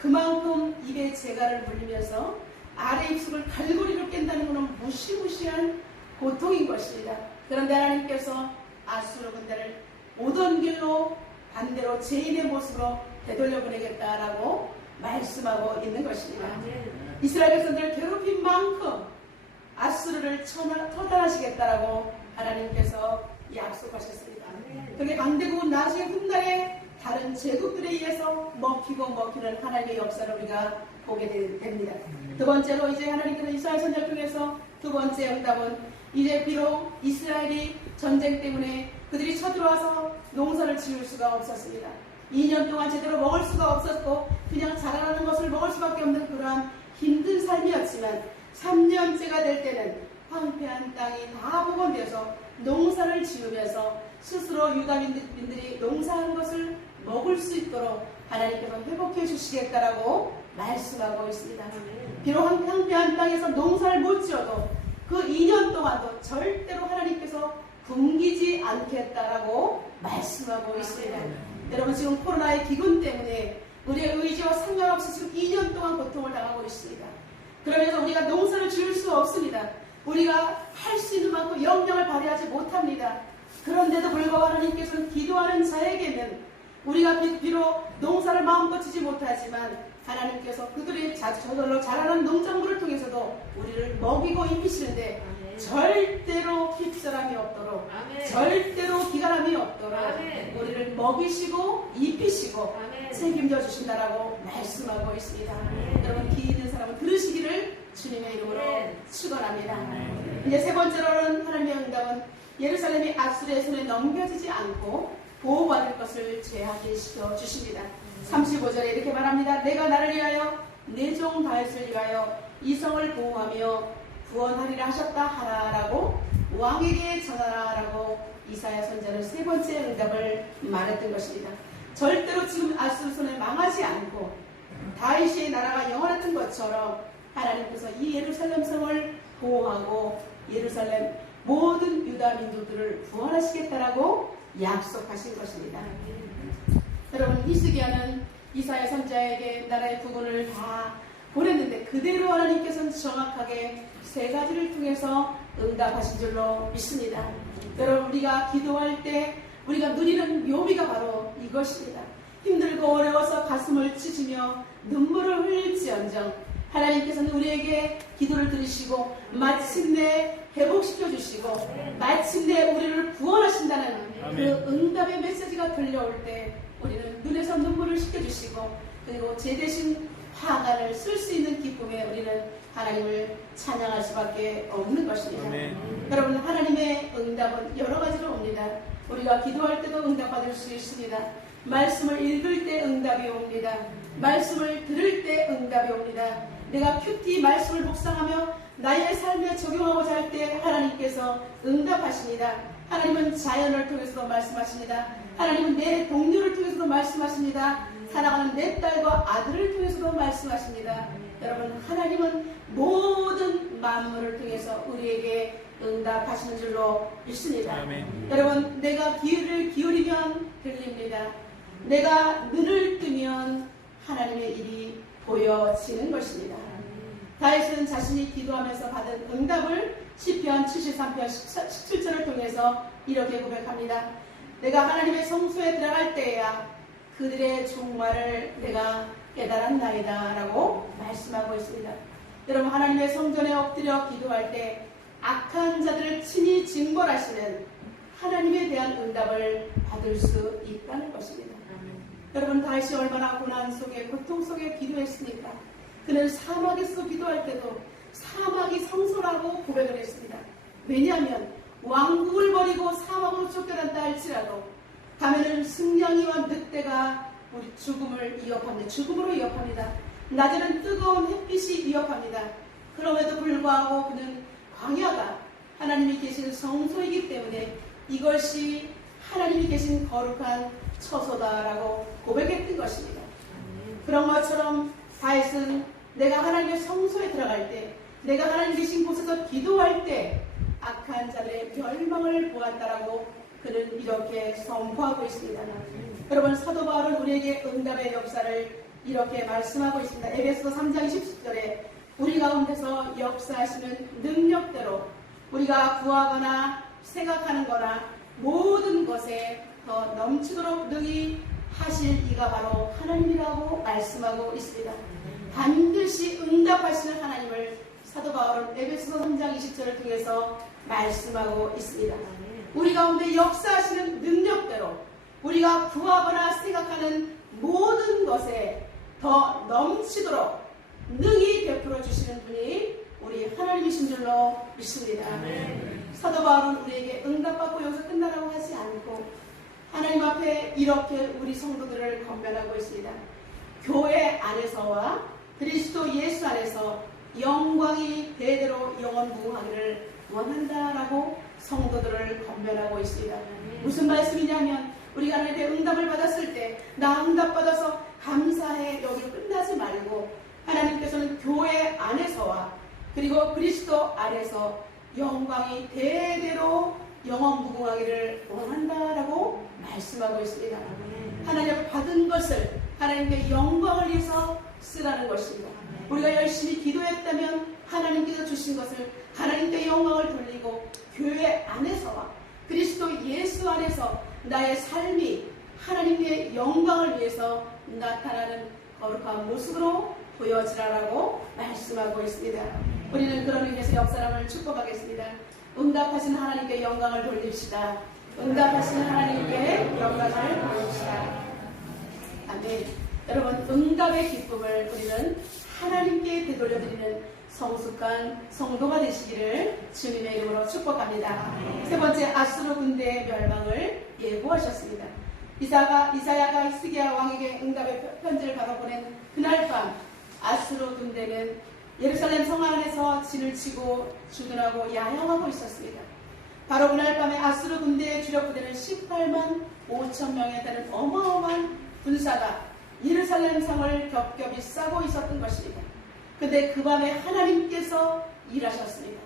그만큼 입에 재갈을 물리면서 아래 입술을 갈고리로 깬다는 것은 무시무시한 고통인 것입니다. 그런데 하나님께서 아수르 군대를 오던 길로 반대로 죄인의 모습으로 되돌려 보내겠다라고 말씀하고 있는 것입니다. 이스라엘 백성들을 괴롭힌 만큼 아수르를 처단하시겠다라고 하나님께서 약속하셨습니다. 그게 강대국은 나중에 훗날에 다른 제국들에 의해서 먹히는 하나님의 역사를 우리가 보게 됩니다. 두 번째로 이제 하나님께서 이스라엘 선지자를 통해서 두 번째 응답은 이제 비록 이스라엘이 전쟁 때문에 그들이 쳐들어와서 농사를 지을 수가 없었습니다. 2년 동안 제대로 먹을 수가 없었고 그냥 자라나는 것을 먹을 수밖에 없는 그러한 힘든 삶이었지만 3년째가 될 때는 황폐한 땅이 다 복원되어서 농사를 지으면서 스스로 유다민들이 농사한 것을 먹을 수 있도록 하나님께서 회복해 주시겠다라고 말씀하고 있습니다. 비록 황폐한 땅에서 농사를 못 지어도 그 2년 동안도 절대로 하나님께서 굶기지 않겠다라고 말씀하고 있습니다. 여러분 지금 코로나의 기근 때문에 우리의 의지와 상관없이 지금 2년 동안 고통을 당하고 있습니다. 그러면서 우리가 농사를 지을 수 없습니다. 우리가 할 수 있는 만큼 역량을 발휘하지 못합니다. 그런데도 불구하고 하나님께서는 기도하는 자에게는 우리가 비록 농사를 마음껏 지지 못하지만 하나님께서 그들이 저절로 자라는 농작물을 통해서도 우리를 먹이고 입히시는데 절대로 휩쓸함이 없도록 절대로 기간함이 없도록 우리를 먹이시고 입히시고 책임져 주신다라고 말씀하고 있습니다. 여러분 귀 있는 사람은 들으시기를 주님의 이름으로 축원합니다. 이제 세 번째로는 하나님의 응답은 예루살렘이 아수르의 손에 넘겨지지 않고 보호받을 것을 제하시켜 주십니다. 35절에 이렇게 말합니다. 내가 나를 위하여 내 종 다윗을 위하여 이 성을 보호하며 구원하리라 하셨다 하라라고 왕에게 전하라라고 이사야 선지자는 세 번째 응답을 말했던 것입니다. 절대로 지금 아수르 손에 망하지 않고 다윗의 나라가 영원했던 것처럼 하나님께서 이 예루살렘 성을 보호하고 예루살렘 모든 유다 민족들을 구원하시겠다라고 약속하신 것입니다. 여러분 히스기야는 이사야 선지자에게 나라의 부분을 다 보냈는데 그대로 하나님께서는 정확하게 세 가지를 통해서 응답하신 줄로 믿습니다. 여러분 우리가 기도할 때 우리가 누리는 묘미가 바로 이것입니다. 힘들고 어려워서 가슴을 찢으며 눈물을 흘릴지언정 하나님께서는 우리에게 기도를 들으시고 마침내 회복시켜 주시고 마침내 우리를 구원하신다는 그 응답의 메시지가 들려올 때 우리는 눈에서 눈물을 씻겨주시고 그리고 제 대신 화관을 쓸 수 있는 기쁨에 우리는 하나님을 찬양할 수밖에 없는 것입니다. 여러분 하나님의 응답은 여러 가지로 옵니다. 우리가 기도할 때도 응답받을 수 있습니다. 말씀을 읽을 때 응답이 옵니다. 말씀을 들을 때 응답이 옵니다. 내가 큐티 말씀을 묵상하며 나의 삶에 적용하고자 할 때 하나님께서 응답하십니다. 하나님은 자연을 통해서도 말씀하십니다. 하나님은 내 동료를 통해서도 말씀하십니다. 사랑하는 내 딸과 아들을 통해서도 말씀하십니다. 여러분 하나님은 모든 만물을 통해서 우리에게 응답하시는 줄로 믿습니다. 여러분 내가 귀를 기울이면 들립니다. 내가 눈을 뜨면 하나님의 일이 보여지는 것입니다. 다윗은 자신이 기도하면서 받은 응답을 시편 73편 17절을 통해서 이렇게 고백합니다. 내가 하나님의 성소에 들어갈 때야 그들의 종말을 내가 깨달았나이다 라고 말씀하고 있습니다. 여러분, 하나님의 성전에 엎드려 기도할 때 악한 자들을 친히 징벌하시는 하나님에 대한 응답을 받을 수 있다는 것입니다. 여러분, 다윗이 얼마나 고난 속에, 고통 속에 기도했습니까? 그는 사막에서 기도할 때도 사막이 성소라고 고백을 했습니다. 왜냐하면 왕국을 버리고 사막으로 쫓겨난다 할지라도 가면은 승냥이와 늑대가 우리 죽음을 위협합니다. 죽음으로 위협합니다. 낮에는 뜨거운 햇빛이 위협합니다. 그럼에도 불구하고 그는 광야가 하나님이 계신 성소이기 때문에 이것이 하나님이 계신 거룩한 처소다라고 고백했던 것입니다. 그런 것처럼 다윗은 내가 하나님의 성소에 들어갈 때, 내가 하나님 계신 곳에서 기도할 때 악한 자들의 멸망을 보았다라고 그는 이렇게 선포하고 있습니다. 여러분, 사도 바울은 우리에게 응답의 역사를 이렇게 말씀하고 있습니다. 에베소 3장 20절에 우리 가운데서 역사하시는 능력대로 우리가 구하거나 생각하는 거나 모든 것에 더 넘치도록 능히 하실 이가 바로 하나님이라고 말씀하고 있습니다. 반드시 응답하시는 하나님을 사도 바울은 에베소서 3장 20절을 통해서 말씀하고 있습니다. 우리 가운데 역사하시는 능력대로 우리가 구하거나 생각하는 모든 것에 더 넘치도록 능히 베풀어 주시는 분이 우리 하나님이신 줄로 믿습니다. 사도 바울은 우리에게 응답받고 여기서 끝나라고 하지 않고 하나님 앞에 이렇게 우리 성도들을 권면하고 있습니다. 교회 안에서와 그리스도 예수 안에서 영광이 대대로 영원무궁하기를 원한다라고 성도들을 권면하고 있습니다. 무슨 말씀이냐면 우리가 하나님의 응답을 받았을 때 나 응답받아서 감사해 여기로 끝나지 말고 하나님께서는 교회 안에서와 그리고 그리스도 안에서 영광이 대대로 영원무궁하기를 원한다라고 말씀하고 있습니다. 하나님을 받은 것을 하나님께 영광을 위해서 쓰라는 것입니다. 우리가 열심히 기도했다면 하나님께서 주신 것을 하나님께 영광을 돌리고 교회 안에서와 그리스도 예수 안에서 나의 삶이 하나님께 영광을 위해서 나타나는 거룩한 모습으로 보여지라라고 말씀하고 있습니다. 우리는 그런 의미에서 역사람을 축복하겠습니다. 응답하시는 하나님께 영광을 돌립시다. 응답하시는 하나님께 영광을 돌립시다. 아멘. 여러분, 응답의 기쁨을 우리는 하나님께 되돌려드리는 성숙한 성도가 되시기를 주님의 이름으로 축복합니다. 세 번째, 아수르 군대의 멸망을 예고하셨습니다. 이사야가 히스기야 왕에게 응답의 편지를 바로 보낸 그날 밤 아수르 군대는 예루살렘 성 안에서 진을 치고 주둔하고 야영하고 있었습니다. 바로 그날 밤에 아수르 군대의 주력 부대는 18만 5천 명에 달하는 어마어마한 군사가 예루살렘 성을 겹겹이 싸고 있었던 것입니다. 근데 그 밤에 하나님께서 일하셨습니다.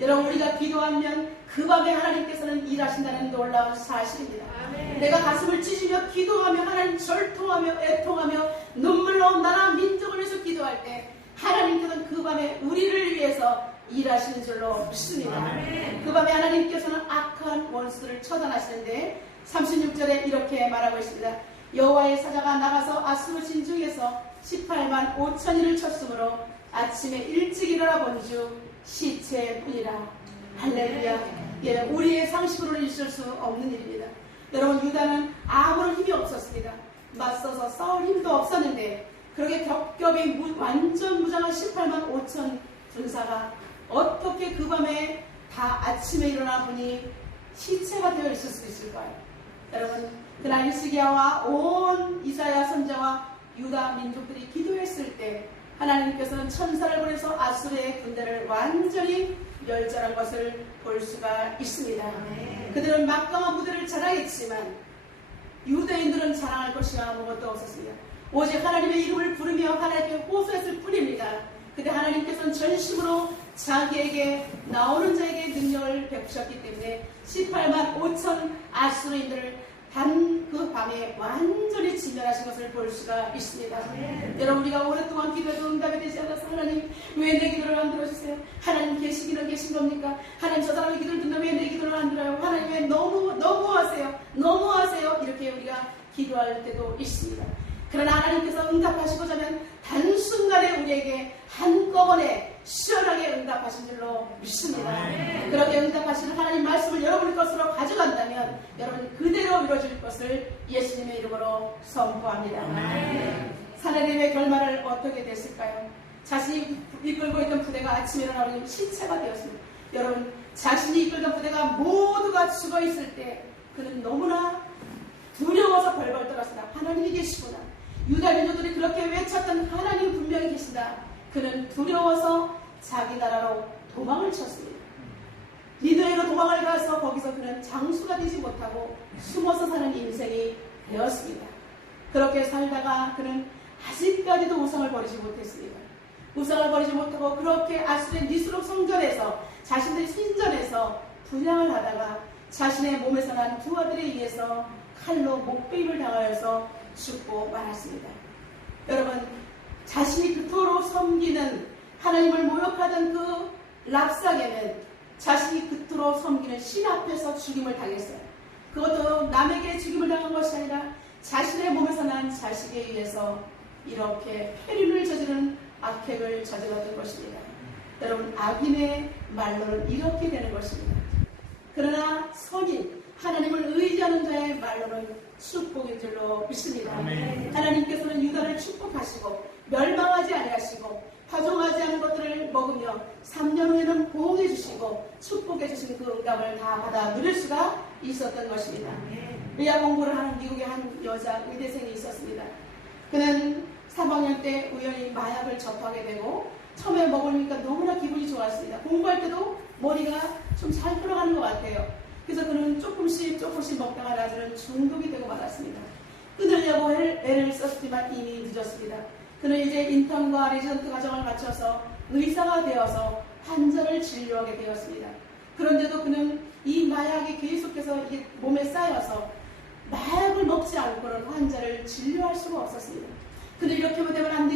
여러분, 우리가 기도하면 그 밤에 하나님께서는 일하신다는 놀라운 사실입니다. 아멘. 내가 가슴을 찢으며 기도하며 하나님 절통하며 애통하며 눈물로 나라 민족을 위해서 기도할 때 하나님께서는 그 밤에 우리를 위해서 일하시는 줄로 믿습니다. 아멘. 그 밤에 하나님께서는 악한 원수들을 처단하시는데 36절에 이렇게 말하고 있습니다. 여호와의 사자가 나가서 아수르 진중에서 18만 5천인을 쳤으므로 아침에 일찍 일어나 본즉 시체뿐이라. 할렐루야. 예, 우리의 상식으로는 있을 수 없는 일입니다. 여러분, 유다는 아무런 힘이 없었습니다. 맞서서 싸울 힘도 없었는데 그렇게 겹겹이 완전 무장한 18만 5천 군사가 어떻게 그 밤에 다 아침에 일어나 보니 시체가 되어 있을 수 있을까요? 여러분, 그날 히스기야와 온 이사야 선지자와 유다 민족들이 기도했을 때 하나님께서는 천사를 보내서 아수르의 군대를 완전히 멸절한 것을 볼 수가 있습니다. 그들은 막강한 무대를 자랑했지만 유대인들은 자랑할 것이 아무것도 없었습니다. 오직 하나님의 이름을 부르며 하나님께 호소했을 뿐입니다. 그때 하나님께서는 전심으로 자기에게 나오는 자에게 능력을 베푸셨기 때문에 18만 5천 아수르인들을 단 그 마음에 완전히 진멸하신 것을 볼 수가 있습니다. 여러분, 우리가 오랫동안 기도해도 응답이 되지 않아서 하나님 왜 내 기도를 안 들어주세요? 하나님 계시기는 계신 겁니까? 하나님 저 사람의 기도를 듣는데 왜 내 기도를 안 들어요? 하나님 왜 너무하세요? 이렇게 우리가 기도할 때도 있습니다. 그러나 하나님께서 응답하시고자 하면 단순간에 우리에게 한꺼번에 시원하게 응답하신 줄로 믿습니다. 그렇게 응답하시는 하나님 말씀을 여러분 것으로 가져간다면 여러분 그대로 이루어질 것을 예수님의 이름으로 선포합니다. 사내림의 결말을 어떻게 됐을까요? 자신이 이끌고 있던 부대가 아침에 일어나면 시체가 되었습니다. 여러분, 자신이 이끌던 부대가 모두가 죽어 있을 때 그는 너무나 두려워서 벌벌 떨었으나 하나님이 계시구나. 유다 민족들이 그렇게 외쳤던 하나님 분명히 계신다. 그는 두려워서 자기 나라로 도망을 쳤습니다. 니느웨로 도망을 가서 거기서 그는 장수가 되지 못하고 숨어서 사는 인생이 되었습니다. 그렇게 살다가 그는 아직까지도 우상을 버리지 못했습니다. 우상을 버리지 못하고 그렇게 아수르의 니스록 성전에서 자신들의 신전에서 분향을 하다가 자신의 몸에서 난 두 아들에 의해서 칼로 목베임을 당하여서 죽고 말았습니다. 여러분, 자신이 그토록 섬기는 하나님을 모욕하던 그 랍사게는 자신이 그토록 섬기는 신 앞에서 죽임을 당했어요. 그것도 남에게 죽임을 당한 것이 아니라 자신의 몸에서 난 자식에 의해서 이렇게 폐륜을 저지르는 악행을 저질렀던 것입니다. 여러분, 악인의 말로는 이렇게 되는 것입니다. 그러나 선인, 하나님을 의지하는 자의 말로는 축복인 줄로 믿습니다. 하나님께서는 유다를 축복하시고 멸망하지 아니하시고 파종하지 않은 것들을 먹으며 3년 후에는 보호해 주시고 축복해 주신 그 응답을 다 받아 누릴 수가 있었던 것입니다. 의학 공부를 하는 미국의 한 여자 의대생이 있었습니다. 그는 3학년 때 우연히 마약을 접하게 되고 처음에 먹으니까 너무나 기분이 좋았습니다. 공부할 때도 머리가 좀 잘 돌아가는 것 같아요. 그래서 그는 조금씩 먹다가 나중에는 중독이 되고 말았습니다. 끊으려고 애를 썼지만 이미 늦었습니다. 그는 이제 인턴과 레지던트 과정을 마쳐서 의사가 되어서 환자를 진료하게 되었습니다. 그런데도 그는 이 마약이 계속해서 이게 몸에 쌓여서 마약을 먹지 않고는 환자를 진료할 수가 없었습니다. 근데 이렇게 되면 안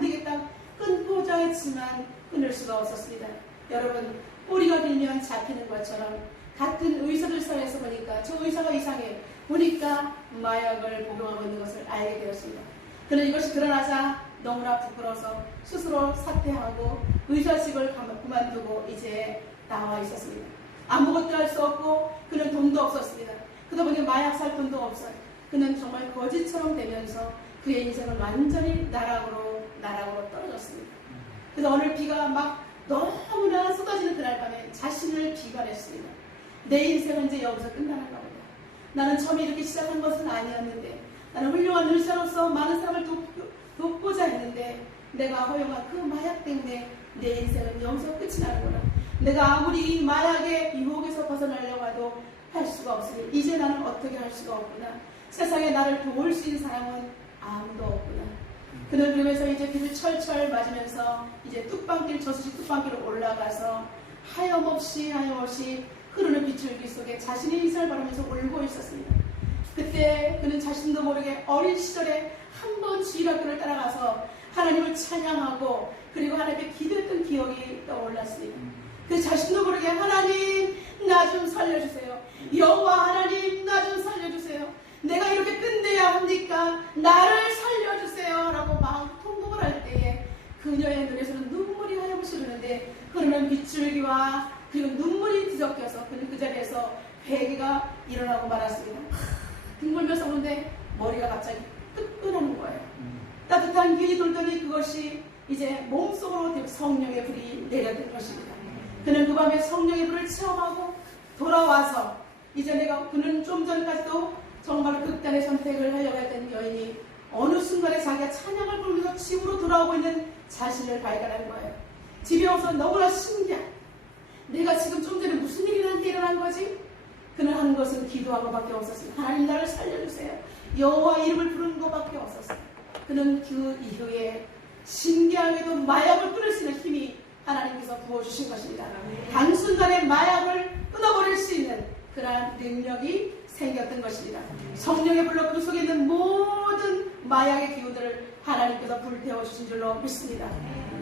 되겠다 끊고자 했지만 끊을 수가 없었습니다. 여러분, 꼬리가 길면 잡히는 것처럼 같은 의사들 사이에서 보니까 저 의사가 이상해 보니까 마약을 복용하고 있는 것을 알게 되었습니다. 그는 이것이 드러나자 너무나 부끄러워서 스스로 사퇴하고 의사직을 그만두고 이제 나와 있었습니다. 아무것도 할 수 없고 그는 돈도 없었습니다. 그러다 보니 마약 살 돈도 없어요. 그는 정말 거지처럼 되면서 그의 인생은 완전히 나락으로 떨어졌습니다. 그래서 오늘 비가 막 너무나 쏟아지는 그날 밤에 자신을 비관했습니다. 내 인생은 이제 여기서 끝나는가 보다. 나는 처음에 이렇게 시작한 것은 아니었는데 나는 훌륭한 의사로서 많은 사람을 돕고자 했는데 내가 허용한 그 마약 때문에 내 인생은 여기서 끝이 나는구나. 내가 아무리 이 마약의 유혹에서 벗어나려고 해도 할 수가 없으니 이제 나는 어떻게 할 수가 없구나. 세상에 나를 도울 수 있는 사람은 아무도 없구나. 그는 그러면서 이제 비를 철철 맞으면서 이제 저수지 뚝방길로 올라가서 하염없이 흐르는 비줄기 속에 자신의 인생을 바라면서 울고 있었습니다. 그때 그는 자신도 모르게 어린 시절에 한 번 주일학교를 따라가서 하나님을 찬양하고 그리고 하나님께 기도했던 기억이 떠올랐습니다. 그 자신도 모르게 하나님 나 좀 살려주세요. 여호와 하나님 나 좀 살려주세요. 내가 이렇게 끝내야 합니까? 나를 살려주세요 라고 막 통곡을 할 때에 그녀의 눈에서는 눈물이 하염없이 흐르는데 흐르는 빗줄기와 그리고 눈물이 뒤섞여서 그는 그 자리에서 회개가 일어나고 말았습니다. 뒹굴면서 오는데 머리가 갑자기 뜨끈하는 거예요. 따뜻한 기운이 돌더니 그것이 이제 몸속으로 성령의 불이 내려든 것입니다. 그는 그 밤에 성령의 불을 체험하고 돌아와서 이제 그는 좀 전까지도 정말 극단의 선택을 하려고 했던 여인이 어느 순간에 자기가 찬양을 부르면서 집으로 돌아오고 있는 자신을 발견한 거예요. 집에 와서 너무나 신기한 내가 지금 좀 전에 무슨 일이 나한테 일어난 거지? 그는 하는 것은 기도하고밖에 없었습니다. 하나님 나를 살려주세요. 여호와 이름을 부르는 것밖에 없었어요. 그는 그 이후에 신기하게도 마약을 끊을 수 있는 힘이 하나님께서 부어주신 것입니다. 단순간에 마약을 끊어버릴 수 있는 그러한 능력이 생겼던 것입니다. 성령의 불로 그 속에 있는 모든 마약의 기운들을 하나님께서 불태워 주신 줄로 믿습니다.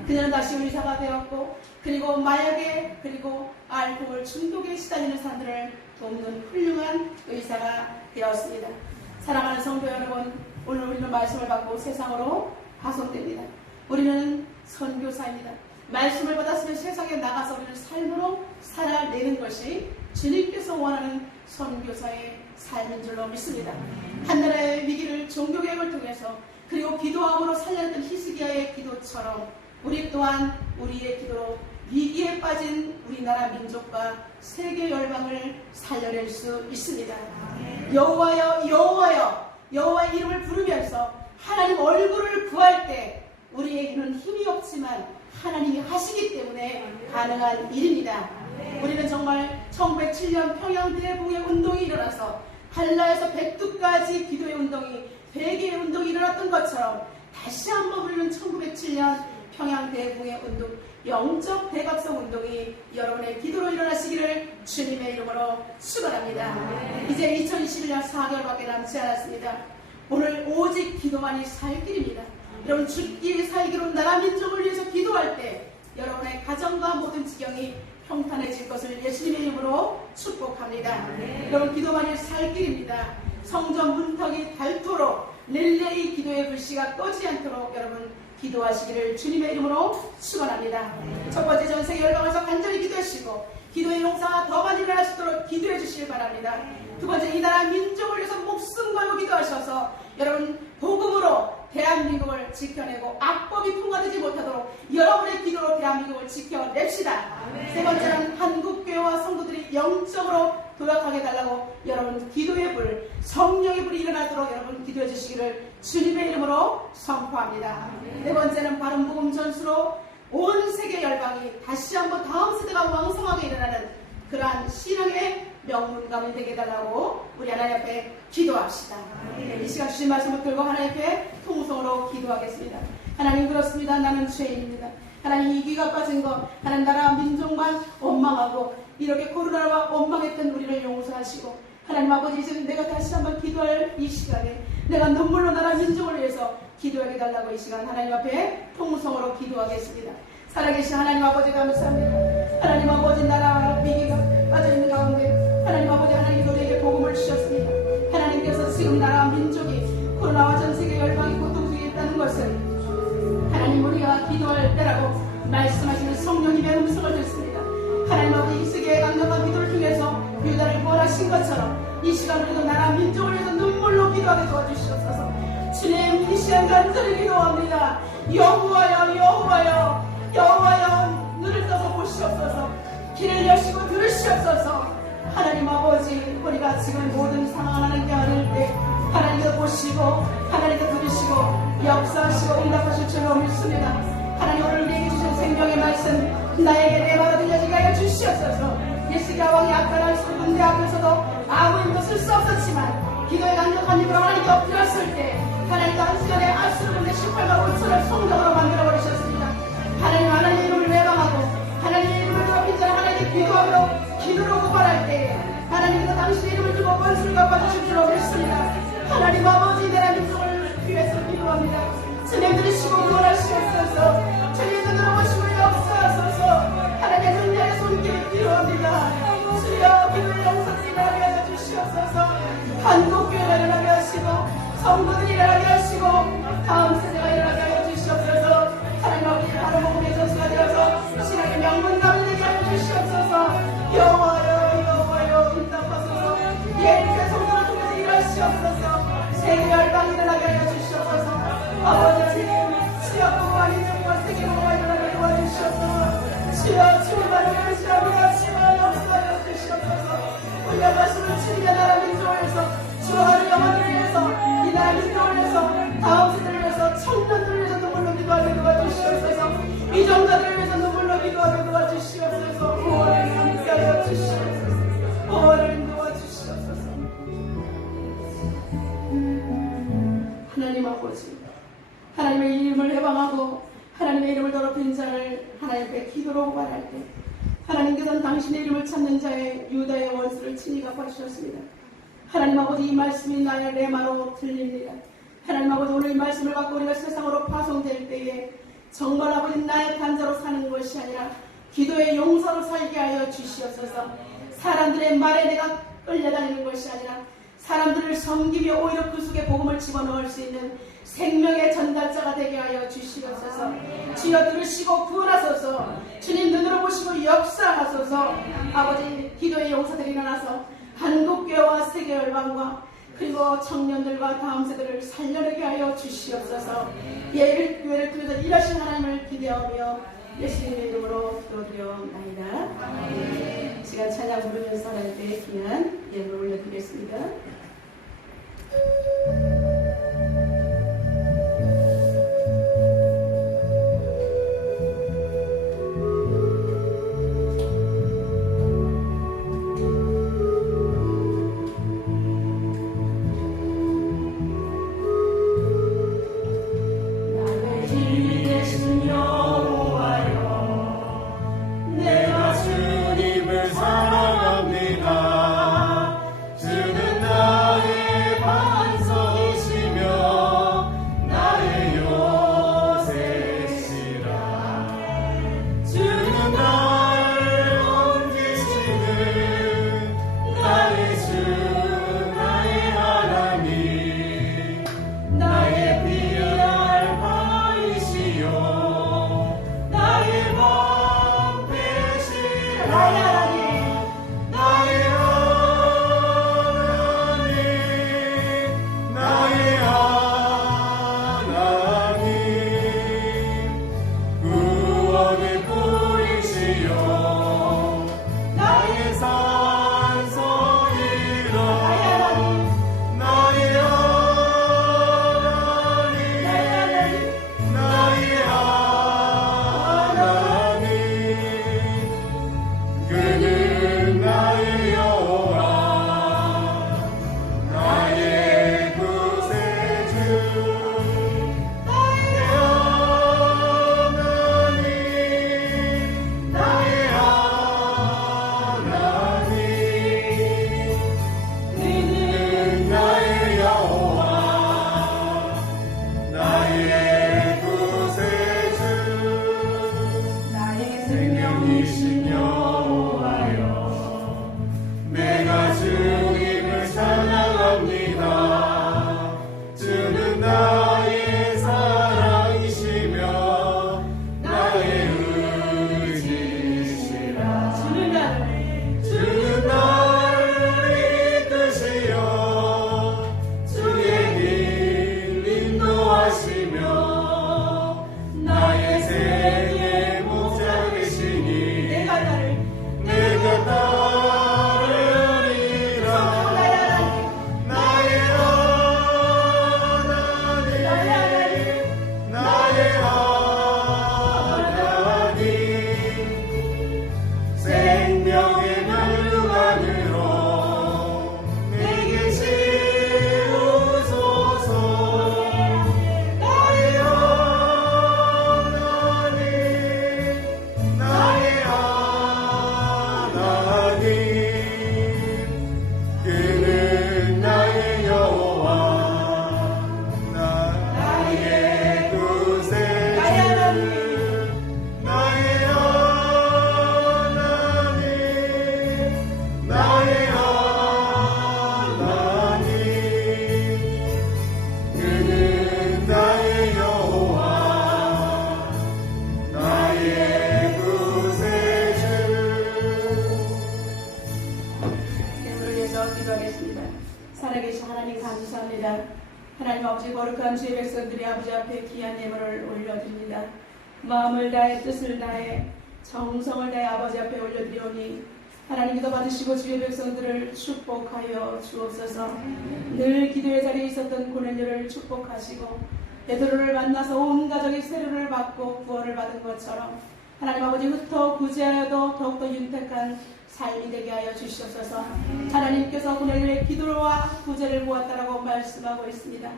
그녀는 다시 의사가 되었고, 그리고 마약에, 그리고 알코올 중독에 시달리는 사람들을 돕는 훌륭한 의사가 되었습니다. 사랑하는 성도 여러분, 오늘 우리는 말씀을 받고 세상으로 파송됩니다. 우리는 선교사입니다. 말씀을 받았으면 세상에 나가서 우리는 삶으로 살아내는 것이 주님께서 원하는 선교사의 삶인 줄로 믿습니다. 한나라의 위기를 종교개혁을 통해서, 그리고 기도함으로 살려냈던 히스기야의 기도처럼 우리 또한 우리의 기도로 위기에 빠진 우리나라 민족과 세계 열방을 살려낼 수 있습니다. 여호와여, 여호와여, 여호와의 이름을 부르면서 하나님 얼굴을 구할 때 우리에게는 힘이 없지만 하나님이 하시기 때문에 가능한 일입니다. 우리는 정말 1907년 평양 대붕의 운동이 일어나서 한라에서 백두까지 기도의 운동이, 회개의 운동이 일어났던 것처럼 다시 한번 우리는 1907년 평양 대붕의 운동, 영적 대각성 운동이 여러분의 기도로 일어나시기를 주님의 이름으로 축원합니다. 이제 2021년 4개월밖에 남지 않았습니다. 오늘 오직 기도만이 살 길입니다. 여러분, 죽기 위해 살기로 나라 민족을 위해서 기도할 때 여러분의 가정과 모든 지경이 평탄해질 것을 예수님의 이름으로 축복합니다. 여러분, 기도만이 살 길입니다. 성전 문턱이 닳도록 릴레이 기도의 불씨가 꺼지지 않도록 여러분 기도하시기를 주님의 이름으로 축원합니다. 첫 번째, 전 세계 열방에서 간절히 기도하시고 기도의 용사가 더 많이 일어날 수 있도록 기도해 주시길 바랍니다. 두 번째, 이 나라 민족을 위해서 목숨 걸고 기도하셔서 여러분 복음으로 대한민국을 지켜내고 악법이 통과되지 못하도록 여러분의 기도로 대한민국을 지켜냅시다. 세 번째는 한국교회와 성도들이 영적으로 도약하게 달라고 여러분 기도의 불, 성령의 불이 일어나도록 여러분 기도해 주시기를 주님의 이름으로 선포합니다. 네 번째는 바른 복음 전수로 온 세계 열방이 다시 한번 다음 세대가 왕성하게 일어나는 그러한 신앙의 명문가문이 되게 해달라고 우리 하나님 앞에 기도합시다. 이 시간 주신 말씀을 들고 하나님 앞에 통성으로 기도하겠습니다. 하나님, 그렇습니다. 나는 죄인입니다. 하나님, 이기가 빠진 것, 하나님 나라 민족만 원망하고 이렇게 코로나와 원망했던 우리를 용서하시고, 하나님 아버지, 이제 내가 다시 한번 기도할 이 시간에 내가 눈물로 나라 민족을 위해서 기도하게 달라고 이 시간 하나님 앞에 통성으로 기도하겠습니다. 살아계신 하나님 아버지, 감사합니다. 하나님 아버지, 나라 위기가 빠져있는 가운데 하나님 아버지, 하나님께서 우리에게 복음을 주셨습니다. 하나님께서 지금 나라 민족이 코로나와 전 세계 열방이 고통 중에 있다는 것을 하나님, 우리가 기도할 때라고 말씀하시는 성령님의 음성을 듣습니다. 하나님 아버지, 이 세계의 강력한 기도를 통해서 유다를 구원하신 것처럼 이 시간 우리도 나라 민족을 위해서 눈물로 기도하게 도와주시옵소서. 주님, 이 시간 간절히 기도합니다. 여호와여, 여호와여, 여호와여, 눈을 떠서 보시옵소서. 길을 여시고 들으시옵소서. 하나님 아버지, 우리가 지금 모든 상황 하나님께 아닐 때 하나님께서 보시고 하나님께서 들으시고 역사하시고 응답하실 줄로 믿습니다. 하나님, 오늘 우리에게 주신 생명의 말씀 나에게 내 말을 들려지게 하여 주시옵소서. 예수가 왕이 악단한 군대 앞에서도 아무 힘도 쓸 수 없었지만 기도의 강력한 힘으로 하나님께 엎드렸을 때 하나님께서 한 시간에 아수르군대 18만 5천을 성적으로 만들어버리셨습니다. 하나님, 하나님의 이름을 외방하고 하나님의 이름을 더럽힌 자는 하나님께 기도하며 기도로 고발할 때 하나님께서 당신의 이름을 주고 원수를 갚아주실 줄로 믿습니다. 하나님 아버지, 나라 민족을 위해서 기도합니다. 주님, 들으시고 구원하시옵소서. 주님, 들어보시고 역사하소서. 하나님의 승리의 손길이 필요합니다. 주여, 기도의 영성이 일어나게 하여 주시옵소서. 한국교회가 일어나게 하시고 성도들이 일어나게 하시고 다음 세대가 일어나게 하여 주시옵소서. 하나님 아버지, 바로 복음의 전수가 되어서 신앙의 명문가문이 되게 하여 주시옵소서. 여호와여, 여호와여, 응답하소서. 예수의 성도를 통해서 일하시옵소서. 세계 열방이 일어나게 하여 주시옵소서. 아버지, 지역 복음과 민족과 세계 복음과 일어나게 도와주시옵소서. 주여, 주님만을 의지합니다. 주여, 역사하여 주시옵소서. 올려가시는 주님의 나라 민족을 위해서, 주하는 영혼을 위해서, 이 나라 민족을 위해서, 다음 세대를 위해서, 청년들을 위해서 눈물로 기도하게 도와주시옵소서. 이정자들을 위해서 눈물로 기도하게 도와주시옵소서. 구원을 함께하여 주시옵소서. 구원을 도와주시옵소서. 하나님 아버지, 하나님의 이름을 해방하고 하나님의 이름을 더럽힌 자를 하나님께 기도로 구할 때 하나님께서는 당신의 이름을 찾는 자의 유다의 원수를 친히 갚아주셨습니다. 하나님 아버지, 이 말씀이 나의 레마로 들립니다. 하나님 아버지, 오늘 이 말씀을 갖고 우리가 세상으로 파송될 때에 정말 아버지 나의 간자로 사는 것이 아니라 기도의 용사로 살게 하여 주시옵소서. 사람들의 말에 내가 끌려다니는 것이 아니라 사람들을 섬기며 오히려 그 속에 복음을 집어넣을 수 있는 생명의 전달자가 되게 하여 주시옵소서. 주여 들으시고 구원하소서. 주님 눈으로 보시고 역사하소서. 아버지, 기도의 용사들이 일어나서 한국교회와 세계 열방과 그리고 청년들과 다음 세대를 살려내게 하여 주시옵소서. 예일교회를 통해서 일하신 하나님을 기대하며 예수님의 이름으로 기도드려옵나이다. 시간 찬양 부르면서 하나님께 귀한 예물을 올려드리겠습니다. 하나님 아버지, 거룩한 주의 백성들이 아버지 앞에 귀한 예물을 올려드립니다. 마음을 다해 뜻을 다해 정성을 다해 아버지 앞에 올려드리오니 하나님 기도 받으시고 주의 백성들을 축복하여 주옵소서. 늘 기도의 자리에 있었던 고넬료를 축복하시고 베드로를 만나서 온 가족이 세례를 받고 구원을 받은 것처럼 하나님 아버지 흩어 구제하여도 더욱더 윤택한 삶이 되게 하여 주시옵소서. 하나님께서 고넬료의 기도와 구제를 보았다라고 말씀하고 있습니다.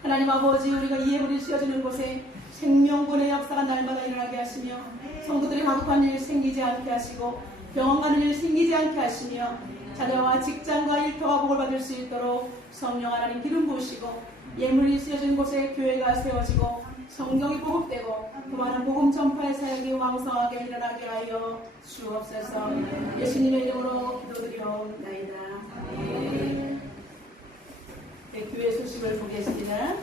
하나님 아버지, 우리가 이 예물이 씌어지는 곳에 생명군의 역사가 날마다 일어나게 하시며 성도들이 가급한 일 생기지 않게 하시고 병원 가는 일 생기지 않게 하시며 자녀와 직장과 일터가 복을 받을 수 있도록 성령 하나님 기름 부으시고 예물이 쓰여진 곳에 교회가 세워지고 성경이 보급되고 그 많은 복음 전파의 사역이 왕성하게 일어나게 하여 주옵소서. 예수님의 이름으로 기도드리옵나이다. 네, 교회 소식을 보겠습니다.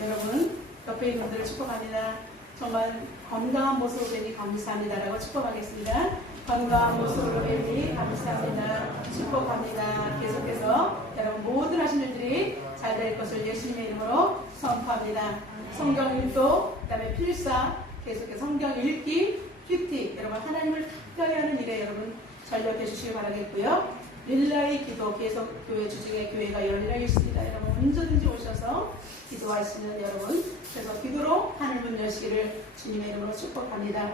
여러분 옆에 있는 분들을 축복합니다. 정말 건강한 모습으로 뵈니 감사합니다라고 축복하겠습니다. 건강한 모습으로 뵈니 감사합니다. 축복합니다. 계속해서 여러분 모든 하신 일들이 잘 될 것을 예수님의 이름으로 선포합니다. 성경 읽도, 그 다음에 필사, 계속해서 성경 읽기, 큐티, 여러분 하나님을 가까이 하는 일에 여러분 전력해 주시기 바라겠고요. 릴레이 기도, 계속 교회 주중에 교회가 열려 있습니다. 여러분 언제든지 오셔서 기도하시는 여러분, 그래서 기도로 하늘문 여시기를 주님의 이름으로 축복합니다.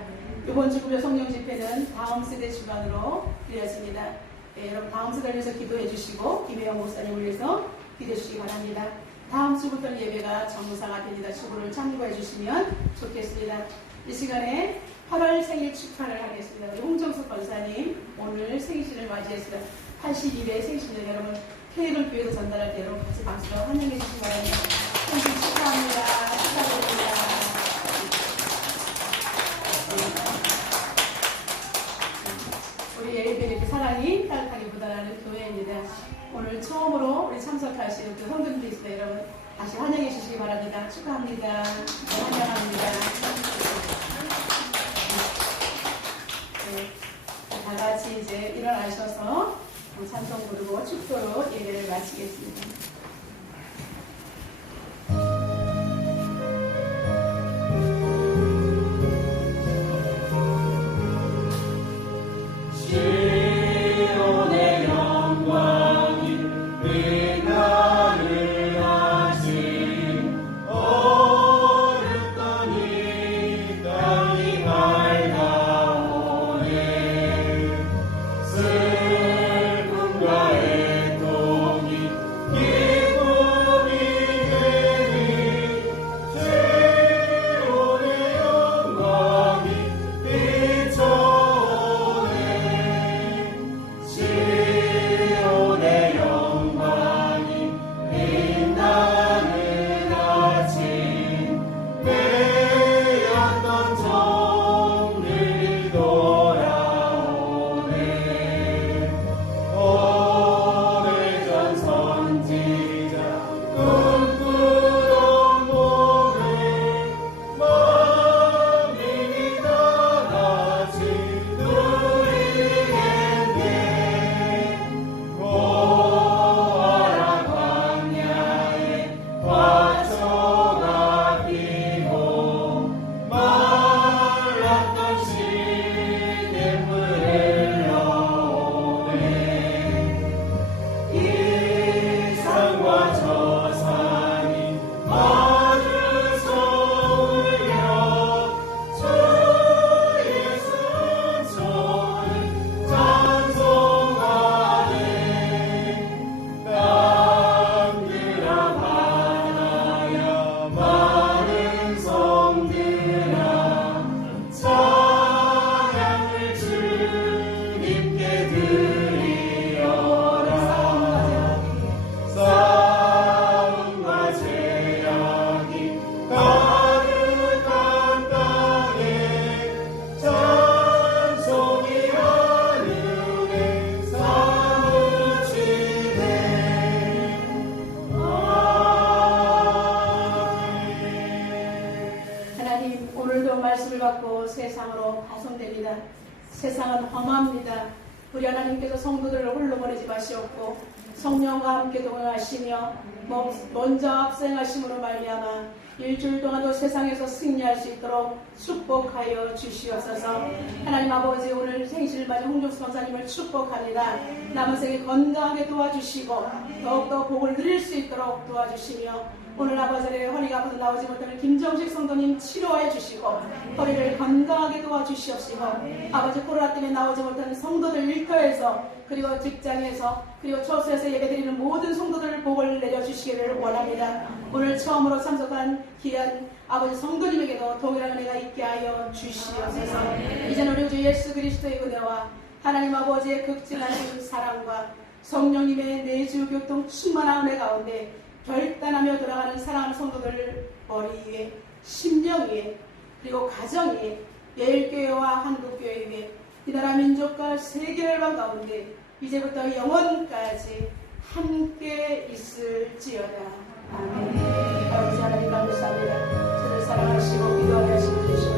이번 주 금요 성령 집회는 다음 세대 주관으로 이루어집니다. 네, 여러분 다음 세대를 위해서 기도해 주시고 김혜영 목사님을 위해서 기도해 주시기 바랍니다. 다음 주부터는 예배가 정상화됩니다. 주부를 참고해 주시면 좋겠습니다. 이 시간에 8월 생일 축하를 하겠습니다. 우리 홍정숙 권사님 오늘 생신을 맞이했습니다. 82회 생신을 여러분 케이크를 교회에서 전달할 때 여러분 같이 박수로 환영해 주시기 바랍니다. 생신 축하합니다. 축하드립니다. 우리 엘베리트 사랑이 따뜻하게 묻어나는 교회입니다. 오늘 처음으로 우리 참석하시는 그 성도님들 있습니다. 여러분 다시 환영해 주시기 바랍니다. 축하합니다. 환영합니다. 네, 다 같이 이제 일어나셔서 찬송 부르고 축도로 예배를 마치겠습니다. 세상은 험합니다. 우리 하나님께서 성도들을 홀로 보내지 마시옵고 성령과 함께 동행하시며 먼저 앞서행하심으로 말미암아 일주일 동안도 세상에서 승리할 수 있도록 축복하여 주시옵소서. 하나님 아버지 오늘 생신을 맞은 홍종수 권사님을 축복합니다. 남은 생에 건강하게 도와주시고 더욱더 복을 누릴 수 있도록 도와주시며 오늘 아버지의 허리가 아파서 나오지 못하는 김정식 성도님 치료해 주시고 허리를 건강하게 도와주시옵시고 아버지 코로나 때문에 나오지 못하는 성도들 일터에서 그리고 직장에서 그리고 처소에서 예배드리는 모든 성도들 복을 내려주시기를 원합니다. 오늘 처음으로 참석한 귀한 아버지 성도님에게도 동일한 은혜가 있게 하여 주시옵소서. 이제는 우리 주 예수 그리스도의 은혜와 하나님 아버지의 극진하신 사랑과 성령님의 내주 교통 충만한 은혜 가운데 결단하며 돌아가는 사랑하는 성도들 머리 위에, 심령 위에, 그리고 가정 위에, 예일교회와 한국교회 위에, 이 나라 민족과 세계 열방 가운데 이제부터 영원까지 함께 있을지어다. 아멘. 아버지 하나님 감사합니다. 저를 사랑하시고 기도하게 하시고 주시고